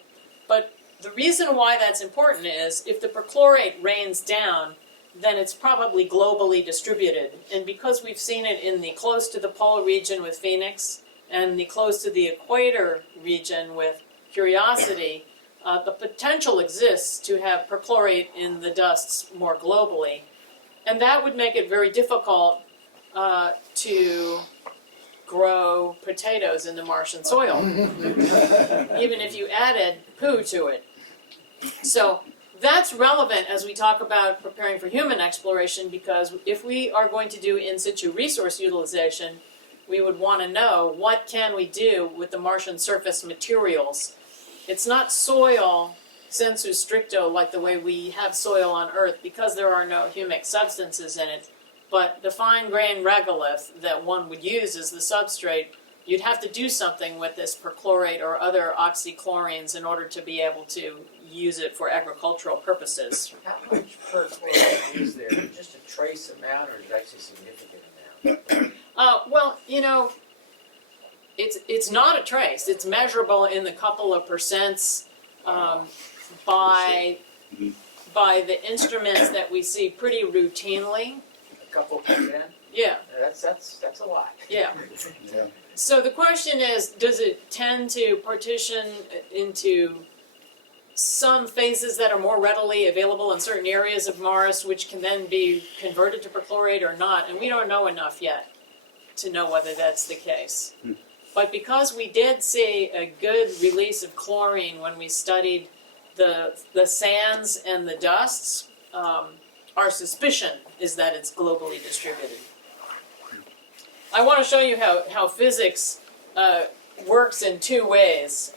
but the reason why that's important is if the perchlorate rains down, then it's probably globally distributed. And because we've seen it in the close to the pole region with Phoenix and the close to the equator region with Curiosity, the potential exists to have perchlorate in the dusts more globally. And that would make it very difficult to grow potatoes in the Martian soil, even if you added poo to it. So that's relevant as we talk about preparing for human exploration, because if we are going to do in situ resource utilization, we would want to know what can we do with the Martian surface materials. It's not soil sensu stricto like the way we have soil on Earth, because there are no humic substances in it, but the fine-grained regolith that one would use as the substrate, you'd have to do something with this perchlorate or other oxychlorines in order to be able to use it for agricultural purposes. How much perchlorate is there? Just a trace amount, or is it actually a significant amount? Well, you know, it's not a trace. It's measurable in the couple of percents by the instruments that we see pretty routinely. A couple percent? Yeah, That's a lot. yeah. Yeah. So the question is, does it tend to partition into some phases that are more readily available in certain areas of Mars, which can then be converted to perchlorate or not, and we don't know enough yet to know whether that's the case. But because we did see a good release of chlorine when we studied the sands and the dusts, our suspicion is that it's globally distributed. I want to show you how physics works in two ways,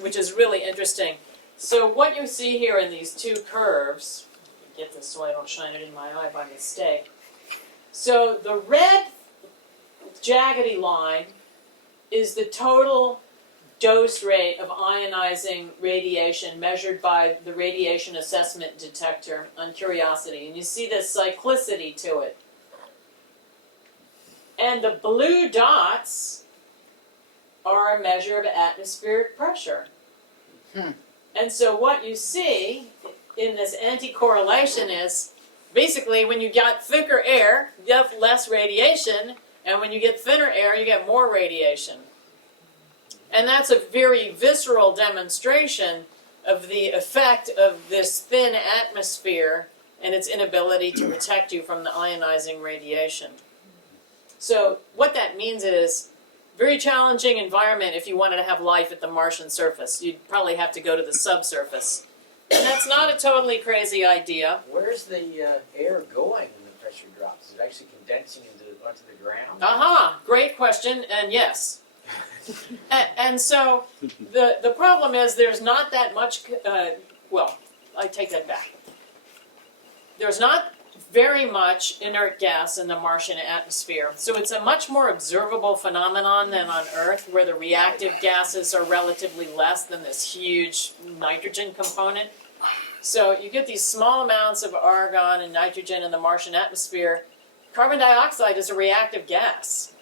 which is really interesting. So what you see here in these two curves, get this so I don't shine it in my eye by mistake. So the red jaggedy line is the total dose rate of ionizing radiation measured by the radiation assessment detector on Curiosity. And you see this cyclicity to it. And the blue dots are a measure of atmospheric pressure. And so what you see in this anti-correlation is basically when you got thicker air, you have less radiation, and when you get thinner air, you get more radiation. And that's a very visceral demonstration of the effect of this thin atmosphere and its inability to protect you from the ionizing radiation. So what that means is very challenging environment if you wanted to have life at the Martian surface. You'd probably have to go to the subsurface. And that's not a totally crazy idea. Where's the air going when the pressure drops? Is it actually condensing onto the ground? Aha, great question, and yes. And so the problem is there's not that much, well, I take that back. There's not very much inert gas in the Martian atmosphere. So it's a much more observable phenomenon than on Earth, where the reactive gases are relatively less than this huge nitrogen component. So you get these small amounts of argon and nitrogen in the Martian atmosphere. Carbon dioxide is a reactive gas.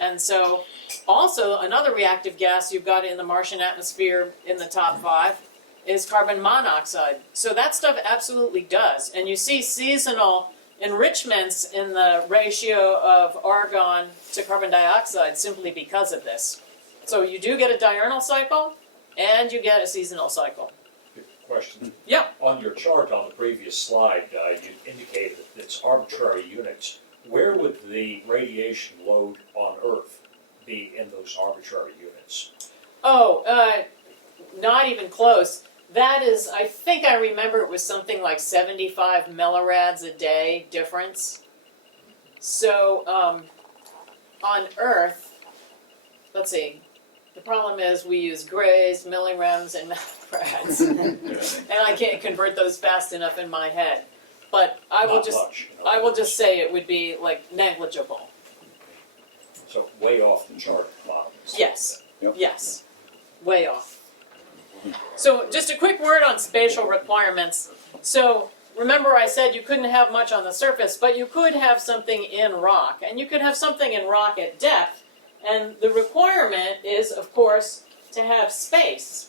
And so also another reactive gas you've got in the Martian atmosphere in the top 5 is carbon monoxide. So that stuff absolutely does. And you see seasonal enrichments in the ratio of argon to carbon dioxide simply because of this. So you do get a diurnal cycle and you get a seasonal cycle. Question. Yeah. On your chart on the previous slide, you indicated that it's arbitrary units. Where would the radiation load on Earth be in those arbitrary units? Oh, not even close. That is, I think I remember it was something like 75 millirads a day difference. So on Earth, let's see, the problem is we use grays, millirems, and millirads. And I can't convert those fast enough in my head. But I will just say it would be like negligible. So way off the chart at the bottom. Yes. Yep. Yes. Way off. So just a quick word on spatial requirements. So remember I said you couldn't have much on the surface, but you could have something in rock. And you could have something in rock at depth. And the requirement is, of course, to have space.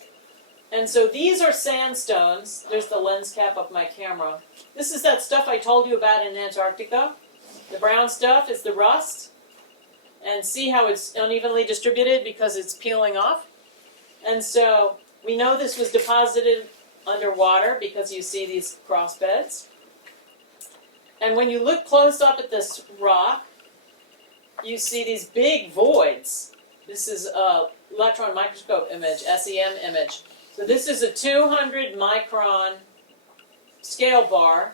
And so these are sandstones. There's the lens cap of my camera. This is that stuff I told you about in Antarctica. The brown stuff is the rust. And see how it's unevenly distributed because it's peeling off? And so we know this was deposited underwater because you see these cross beds. And when you look close up at this rock, you see these big voids. This is an electron microscope image, SEM image. So this is a 200 micron scale bar.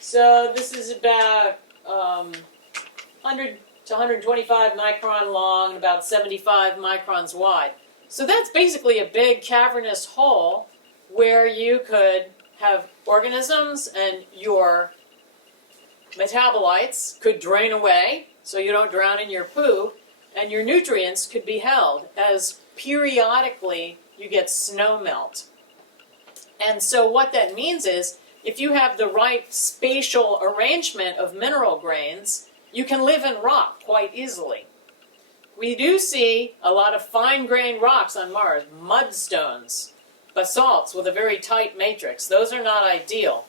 So this is about 100 to 125 micron long, about 75 microns wide. So that's basically a big cavernous hole where you could have organisms and your metabolites could drain away so you don't drown in your poo, and your nutrients could be held as periodically you get snow melt. And so what that means is if you have the right spatial arrangement of mineral grains, you can live in rock quite easily. We do see a lot of fine-grained rocks on Mars, mudstones, basalts with a very tight matrix. Those are not ideal.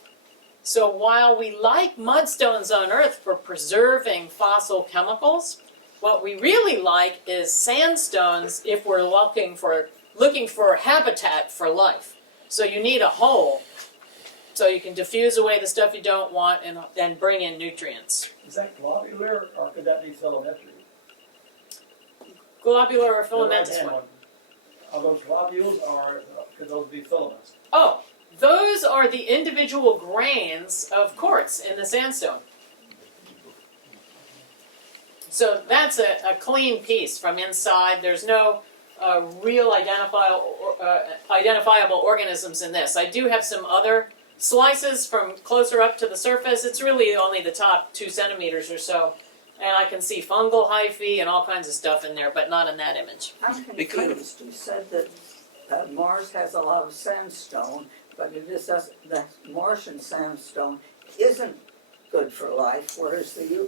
So while we like mudstones on Earth for preserving fossil chemicals, what we really like is sandstones if we're looking for habitat for life. So you need a hole so you can diffuse away the stuff you don't want and bring in nutrients. Is that globular or could that be filamentary? Globular or The filamentous right-hand one. Are those globules or could those be filaments? Oh, those are the individual grains of quartz in the sandstone. So that's a clean piece from inside. There's no real identifiable organisms in this. I do have some other slices from closer up to the surface. It's really only the top 2 centimeters or so. And I can see fungal hyphae and all kinds of stuff in there, but not in that image. I'm It kind of- confused. You said that Mars has a lot of sandstone, but the Martian sandstone isn't good for life, whereas the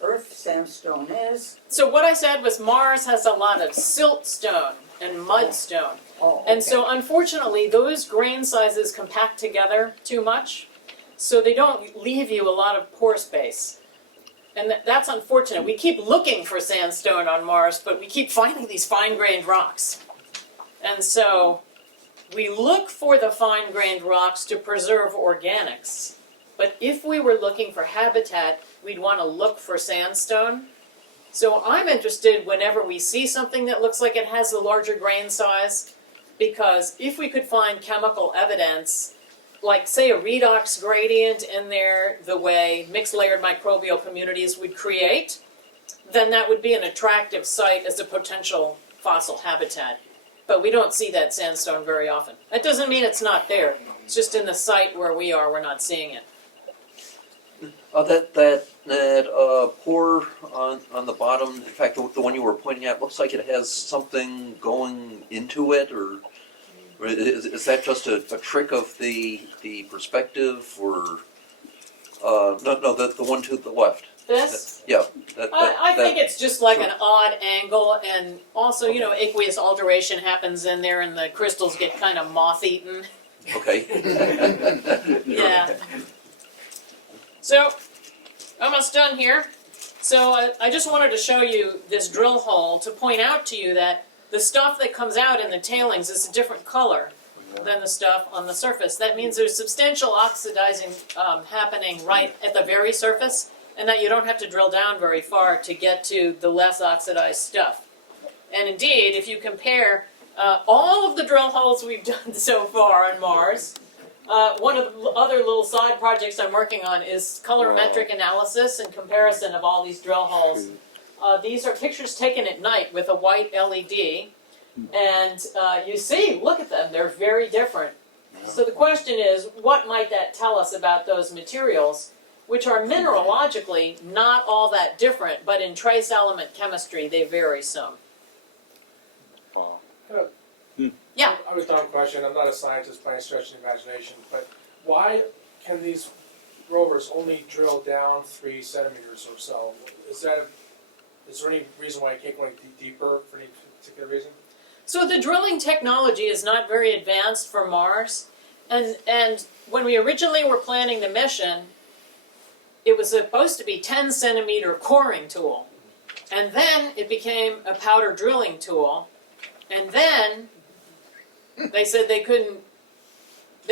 Earth sandstone is. So what I said was Mars has a lot of siltstone and mudstone. Oh, And so unfortunately, those grain sizes compact together too much, so they don't leave you a lot of pore space. And that's unfortunate. We keep looking for sandstone on Mars, but we keep finding these fine-grained rocks. And so we look for the fine-grained rocks to preserve organics. But if we were looking for habitat, we'd want to look for sandstone. So I'm interested whenever we see something that looks like it has a larger grain size, because if we could find chemical evidence, like say a redox gradient in there, the way mixed layered microbial communities would create, then that would be an attractive site as a potential fossil habitat. But we don't see that sandstone very often. That doesn't mean it's not there. It's just in the site where we are, we're not seeing it. That pore on the bottom, in fact, the one you were pointing at, looks like it has something going into it, or is that just a trick of the perspective, or no, the one to the left? This? Yeah. I think it's just like an odd angle, and also, you know, aqueous alteration happens in there, and the crystals get kind of moth-eaten. Okay. Yeah. So, almost done here. So I just wanted to show you this drill hole to point out to you that the stuff that comes out in the tailings is a different color than the stuff on the surface. That means there's substantial oxidizing happening right at the very surface, and that you don't have to drill down very far to get to the less oxidized stuff. And indeed, if you compare all of the drill holes we've done so far on Mars, one of the other little side projects I'm working on is colorimetric analysis and comparison of all these drill holes. These are pictures taken at night with a white LED, and you see, look at them, they're very different. So the question is, what might that tell us about those materials, which are mineralogically not all that different, but in trace element chemistry they vary some. Yeah. I have a dumb question. I'm not a scientist by any stretch of the imagination, but why can these rovers only drill down 3 centimeters or so? Is there any reason why it can't go any deeper for any particular reason? So the drilling technology is not very advanced for Mars, and when we originally were planning the mission, it was supposed to be 10 centimeter coring tool, and then it became a powder drilling tool, and then they said they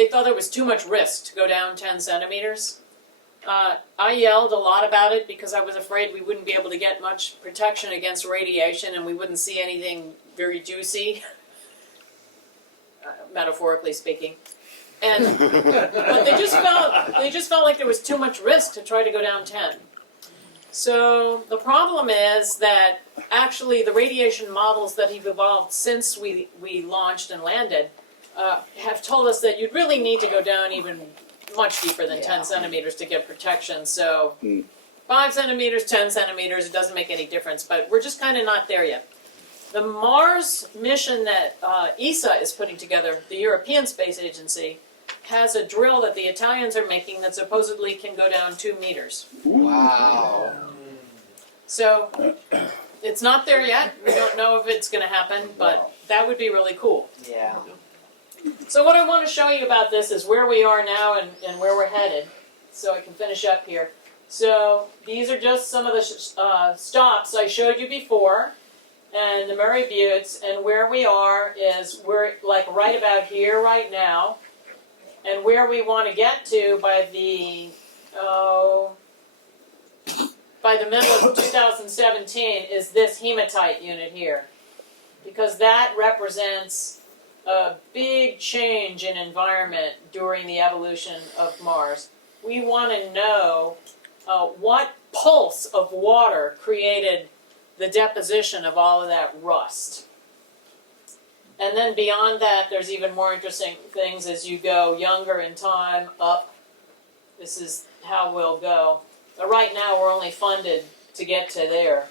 thought there was too much risk to go down 10 centimeters. I yelled a lot about it because I was afraid we wouldn't be able to get much protection against radiation and we wouldn't see anything very juicy, metaphorically speaking. And but they just felt like there was too much risk to try to go down 10. So the problem is that actually the radiation models that have evolved since we launched and landed have told us that you'd really need to go down even much deeper than 10 centimeters to get protection. So 5 centimeters, 10 centimeters, it doesn't make any difference, but we're just kind of not there yet. The Mars mission that ESA is putting together, the European Space Agency, has a drill that the Italians are making that supposedly can go down 2 meters. Wow. So it's not there yet. We don't know if it's going to happen, but that would be really cool. Yeah. So what I want to show you about this is where we are now and where we're headed, so I can finish up here. So these are just some of the stops I showed you before, and the Murray Buttes, and where we are is we're like right about here right now, and where we want to get to by the middle of 2017 is this hematite unit here, because that represents a big change in environment during the evolution of Mars. We want to know what pulse of water created the deposition of all of that rust. And then beyond that, there's even more interesting things as you go younger in time, up. This is how we'll go. But right now, we're only funded to get to there.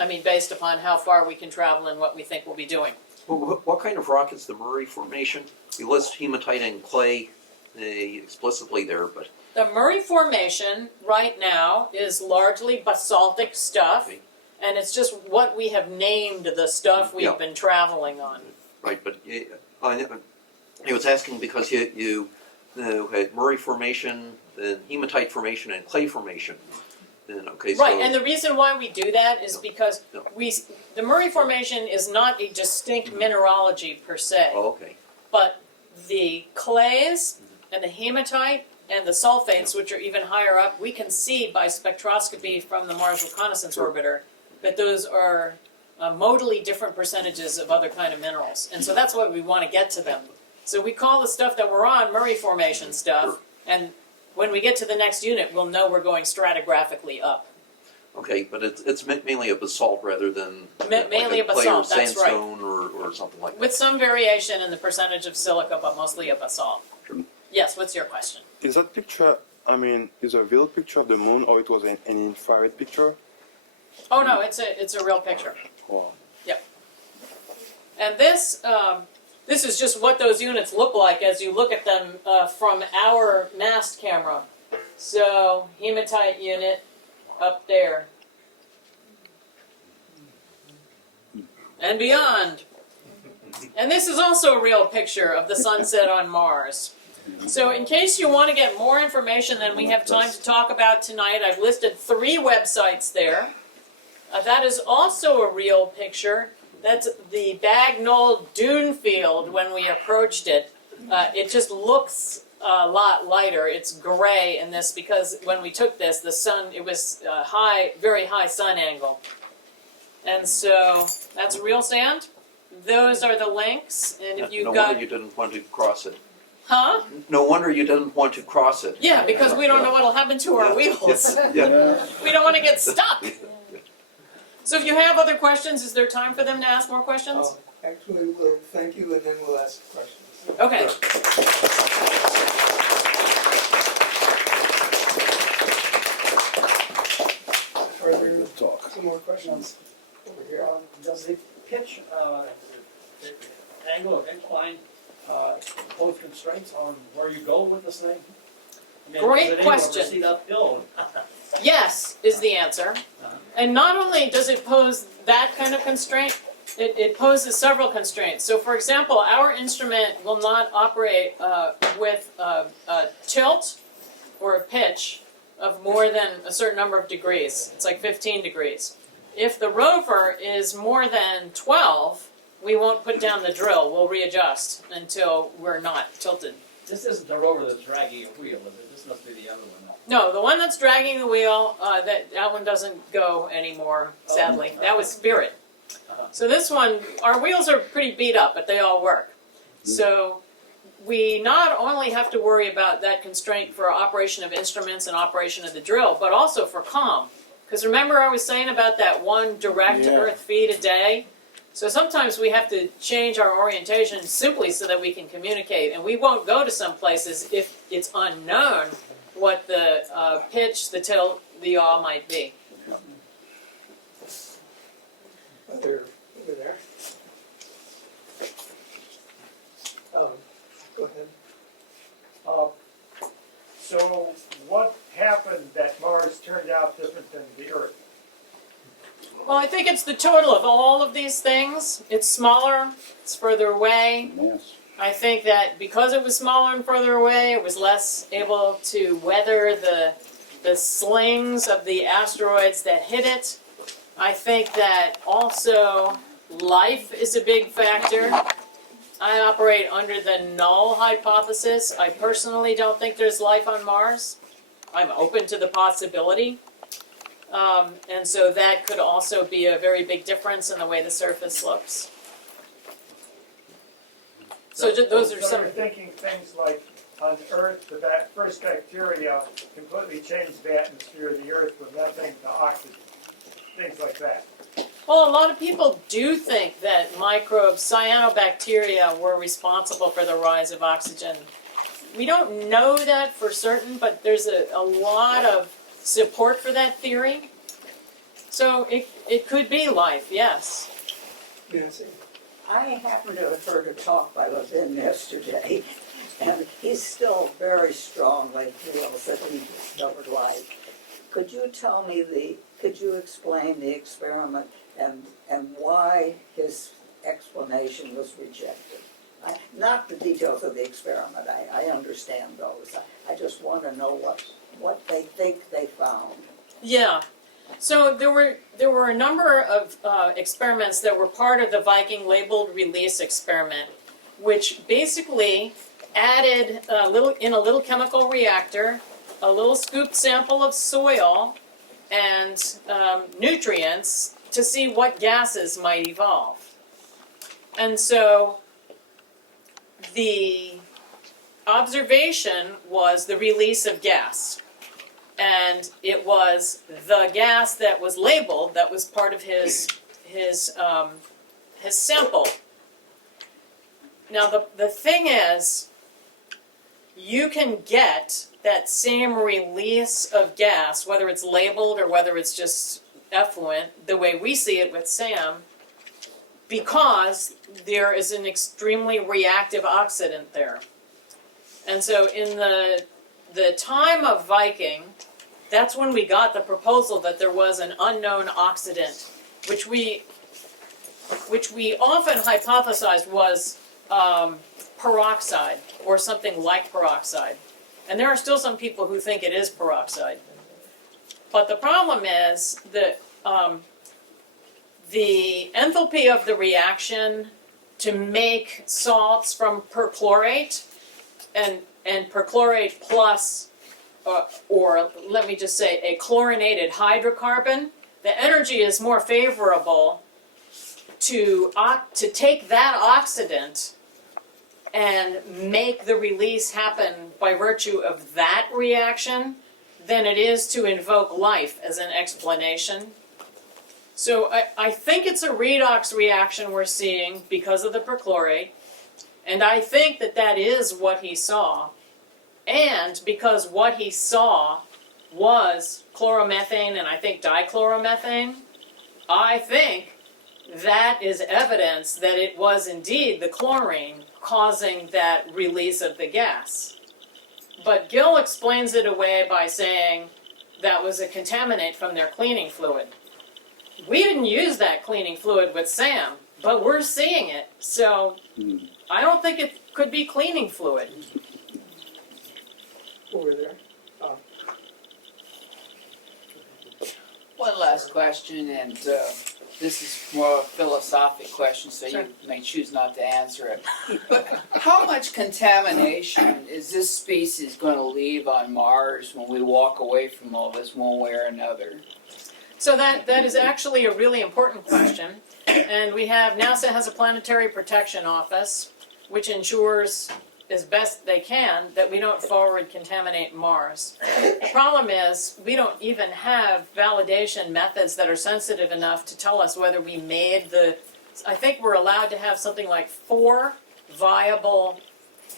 I mean, based upon how far we can travel and what we think we'll be doing. Well, what kind of rock is the Murray Formation? You list hematite and clay explicitly there, but The Murray Formation right now is largely basaltic stuff, Okay. and it's just what we have named the stuff we've Yeah. been traveling on. right. But I was asking because you had Murray Formation, then hematite formation, and clay formation. And okay, so Right, and the reason why we do that is No. because No. the Murray Formation is not a distinct mineralogy per se, oh, okay. but the clays and the hematite and the sulfates, which are even higher up, we can see by spectroscopy from the Mars Reconnaissance Sure. Orbiter that those are modally different percentages of other kind of minerals. And so that's why we want to get to them. So we call the stuff that we're on Murray Formation stuff, Sure. and when we get to the next unit, we'll know we're going stratigraphically up. Okay, but it's mainly a basalt rather than Mainly like a clay or basalt, that's right. sandstone or something like that. With some variation in the percentage of silica, but mostly a basalt. Sure. Yes, what's your question? Is that picture, I mean, is a real picture of the moon or it was an infrared picture? Oh no, it's a real picture. Or And this is just what those units look like as you look at them from our mast camera. So hematite unit up there. And beyond. And this is also a real picture of the sunset on Mars. So in case you want to get more information than we have time to talk about tonight, I've listed 3 websites there. That is also a real picture. That's the Bagnall Dune Field when we approached it. It just looks a lot lighter. It's gray in this because when we took this, the sun, it was very high sun angle. And so that's real sand. Those are the links. And if you've no got... wonder you didn't want to cross it. Huh? No wonder you didn't want to cross it. Yeah, because we don't know what'll happen to our wheels. Yeah. We don't want to get stuck. So if you have other questions, is there time for them to ask more questions? Actually, we'll thank you and then we'll ask questions. Okay. Are there some more questions over here? Does the pitch, the angle of incline, pose constraints on where you go with this thing? I mean, Great is it able to question. proceed uphill? Yes is the answer. And not only does it pose that kind of constraint, it poses several constraints. So for example, our instrument will not operate with a tilt or a pitch of more than a certain number of degrees. It's like 15 degrees. If the rover is more than 12, we won't put down the drill. We'll readjust until we're not tilted. This isn't the rover that's dragging a wheel, is it? This must be the other one. No, the one that's dragging the wheel, that one doesn't go anymore, sadly. That was Spirit. So this one, our wheels are pretty beat up, but they all work. So we not only have to worry about that constraint for operation of instruments and operation of the drill, but also for comm. Because remember I was saying about that one direct Earth feed a day? So sometimes we have to change our orientation simply so that we can communicate. And we won't go to some places if it's unknown what the pitch, the tilt, the yaw might be. Over there. Go ahead. So what happened that Mars turned out different than the Earth? Well, I think it's the total of all of these things. It's smaller, it's further away. Yes. I think that because it was smaller and further away, it was less able to weather the slings of the asteroids that hit it. I think that also life is a big factor. I operate under the null hypothesis. I personally don't think there's life on Mars. I'm open to the possibility. And so that could also be a very big difference in the way the surface looks. So those are So some. you're thinking things like on Earth, the first bacteria completely changed the atmosphere of the Earth from methane to oxygen, things like that. Well, a lot of people do think that microbes, cyanobacteria, were responsible for the rise of oxygen. We don't know that for certain, but there's a lot of support for that theory. So it could be life, yes. Nancy? I happen to have heard a talk by Levin yesterday, and he still very strongly feels that he discovered life. Could you could you explain the experiment and why his explanation was rejected? Not the details of the experiment, I understand those. I just want to know what they think they found. Yeah. So there were a number of experiments that were part of the Viking labeled release experiment, which basically added in a little chemical reactor a little scooped sample of soil and nutrients to see what gases might evolve. And so the observation was the release of gas. And it was the gas that was labeled that was part of his sample. Now the thing is, you can get that same release of gas, whether it's labeled or whether it's just effluent, the way we see it with SAM, because there is an extremely reactive oxidant there. And so in the time of Viking, that's when we got the proposal that there was an unknown oxidant, which we often hypothesized was peroxide or something like peroxide. And there are still some people who think it is peroxide. But the problem is that the enthalpy of the reaction to make salts from perchlorate and perchlorate plus, or let me just say a chlorinated hydrocarbon, the energy is more favorable to take that oxidant and make the release happen by virtue of that reaction than it is to invoke life as an explanation. So I think it's a redox reaction we're seeing because of the perchlorate, and I think that is what he saw. And because what he saw was chloromethane and I think dichloromethane, I think that is evidence that it was indeed the chlorine causing that release of the gas. But Gill explains it away by saying that was a contaminant from their cleaning fluid. We didn't use that cleaning fluid with Sam, but we're seeing it. So I don't think it could be cleaning fluid. Over there. One last question, and this is more a philosophic question, so you may choose not to answer it. But how much contamination is this species going to leave on Mars when we walk away from all this one way or another? So that is actually a really important question. And NASA has a planetary protection office, which ensures as best they can that we don't forward contaminate Mars. The problem is we don't even have validation methods that are sensitive enough to tell us whether we made I think we're allowed to have something like 4 viable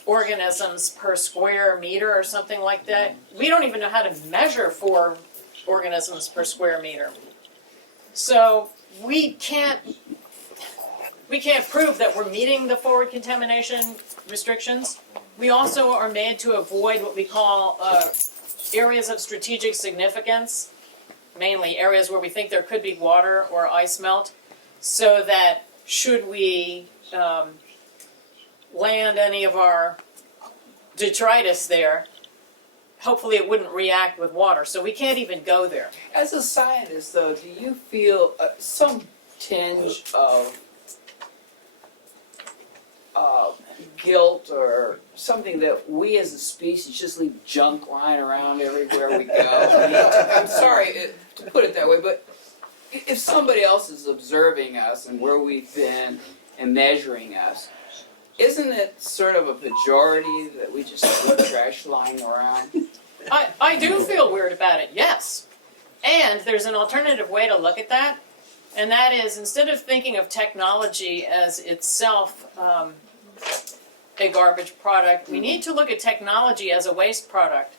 organisms per square meter or something like that. We don't even know how to measure 4 organisms per square meter. So we can't prove that we're meeting the forward contamination restrictions. We also are made to avoid what we call areas of strategic significance, mainly areas where we think there could be water or ice melt, so that should we land any of our detritus there, hopefully it wouldn't react with water. So we can't even go there. As a scientist, though, do you feel some tinge of guilt or something that we as a species just leave junk lying around everywhere we go. I mean, I'm sorry to put it that way, but if somebody else is observing us and where we've been and measuring us, isn't it sort of a pejorative that we just leave trash lying around? I do feel weird about it, yes. And there's an alternative way to look at that, and that is instead of thinking of technology as itself a garbage product, we need to look at technology as a waste product.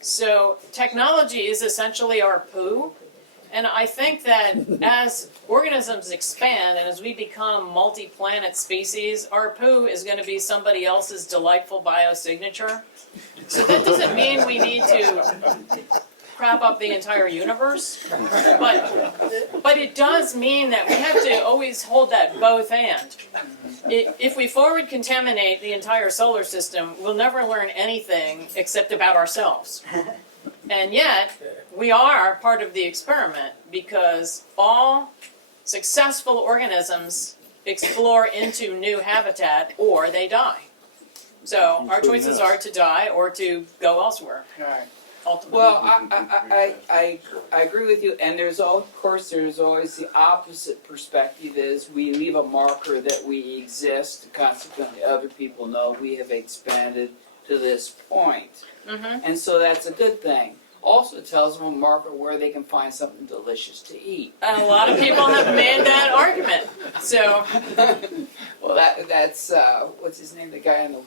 So technology is essentially our poo, and I think that as organisms expand and as we become multi-planet species, our poo is going to be somebody else's delightful biosignature. So that doesn't mean we need to crap up the entire universe, but it does mean that we have to always hold that both and. If we forward contaminate the entire solar system, we'll never learn anything except about ourselves. And yet, we are part of the experiment because all successful organisms explore into new habitat or they die. So our choices are to die or to go elsewhere. Right. Ultimately. Well, I agree with you, and there's always the opposite perspective is we leave a marker that we exist, consequently other people know we have expanded to this point. Mm-hmm. And so that's a good thing. Also it tells them a marker where they can find something delicious to eat. And a lot of people have made that argument. So, Well, that's what's his name, the guy in the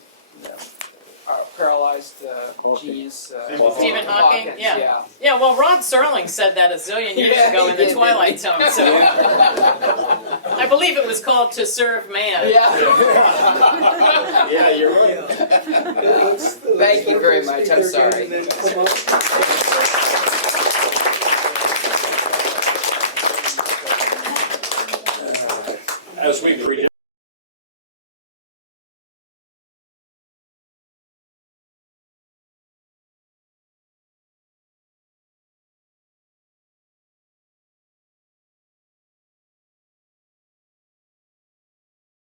paralyzed genius. Stephen Hawking, Hawkins, yeah. Yeah, well, Rod Serling said that a zillion years ago in the Twilight Zone, so I believe it was called To Serve Man. Yeah. Yeah, you're right. Thank you very much. I'm sorry. As we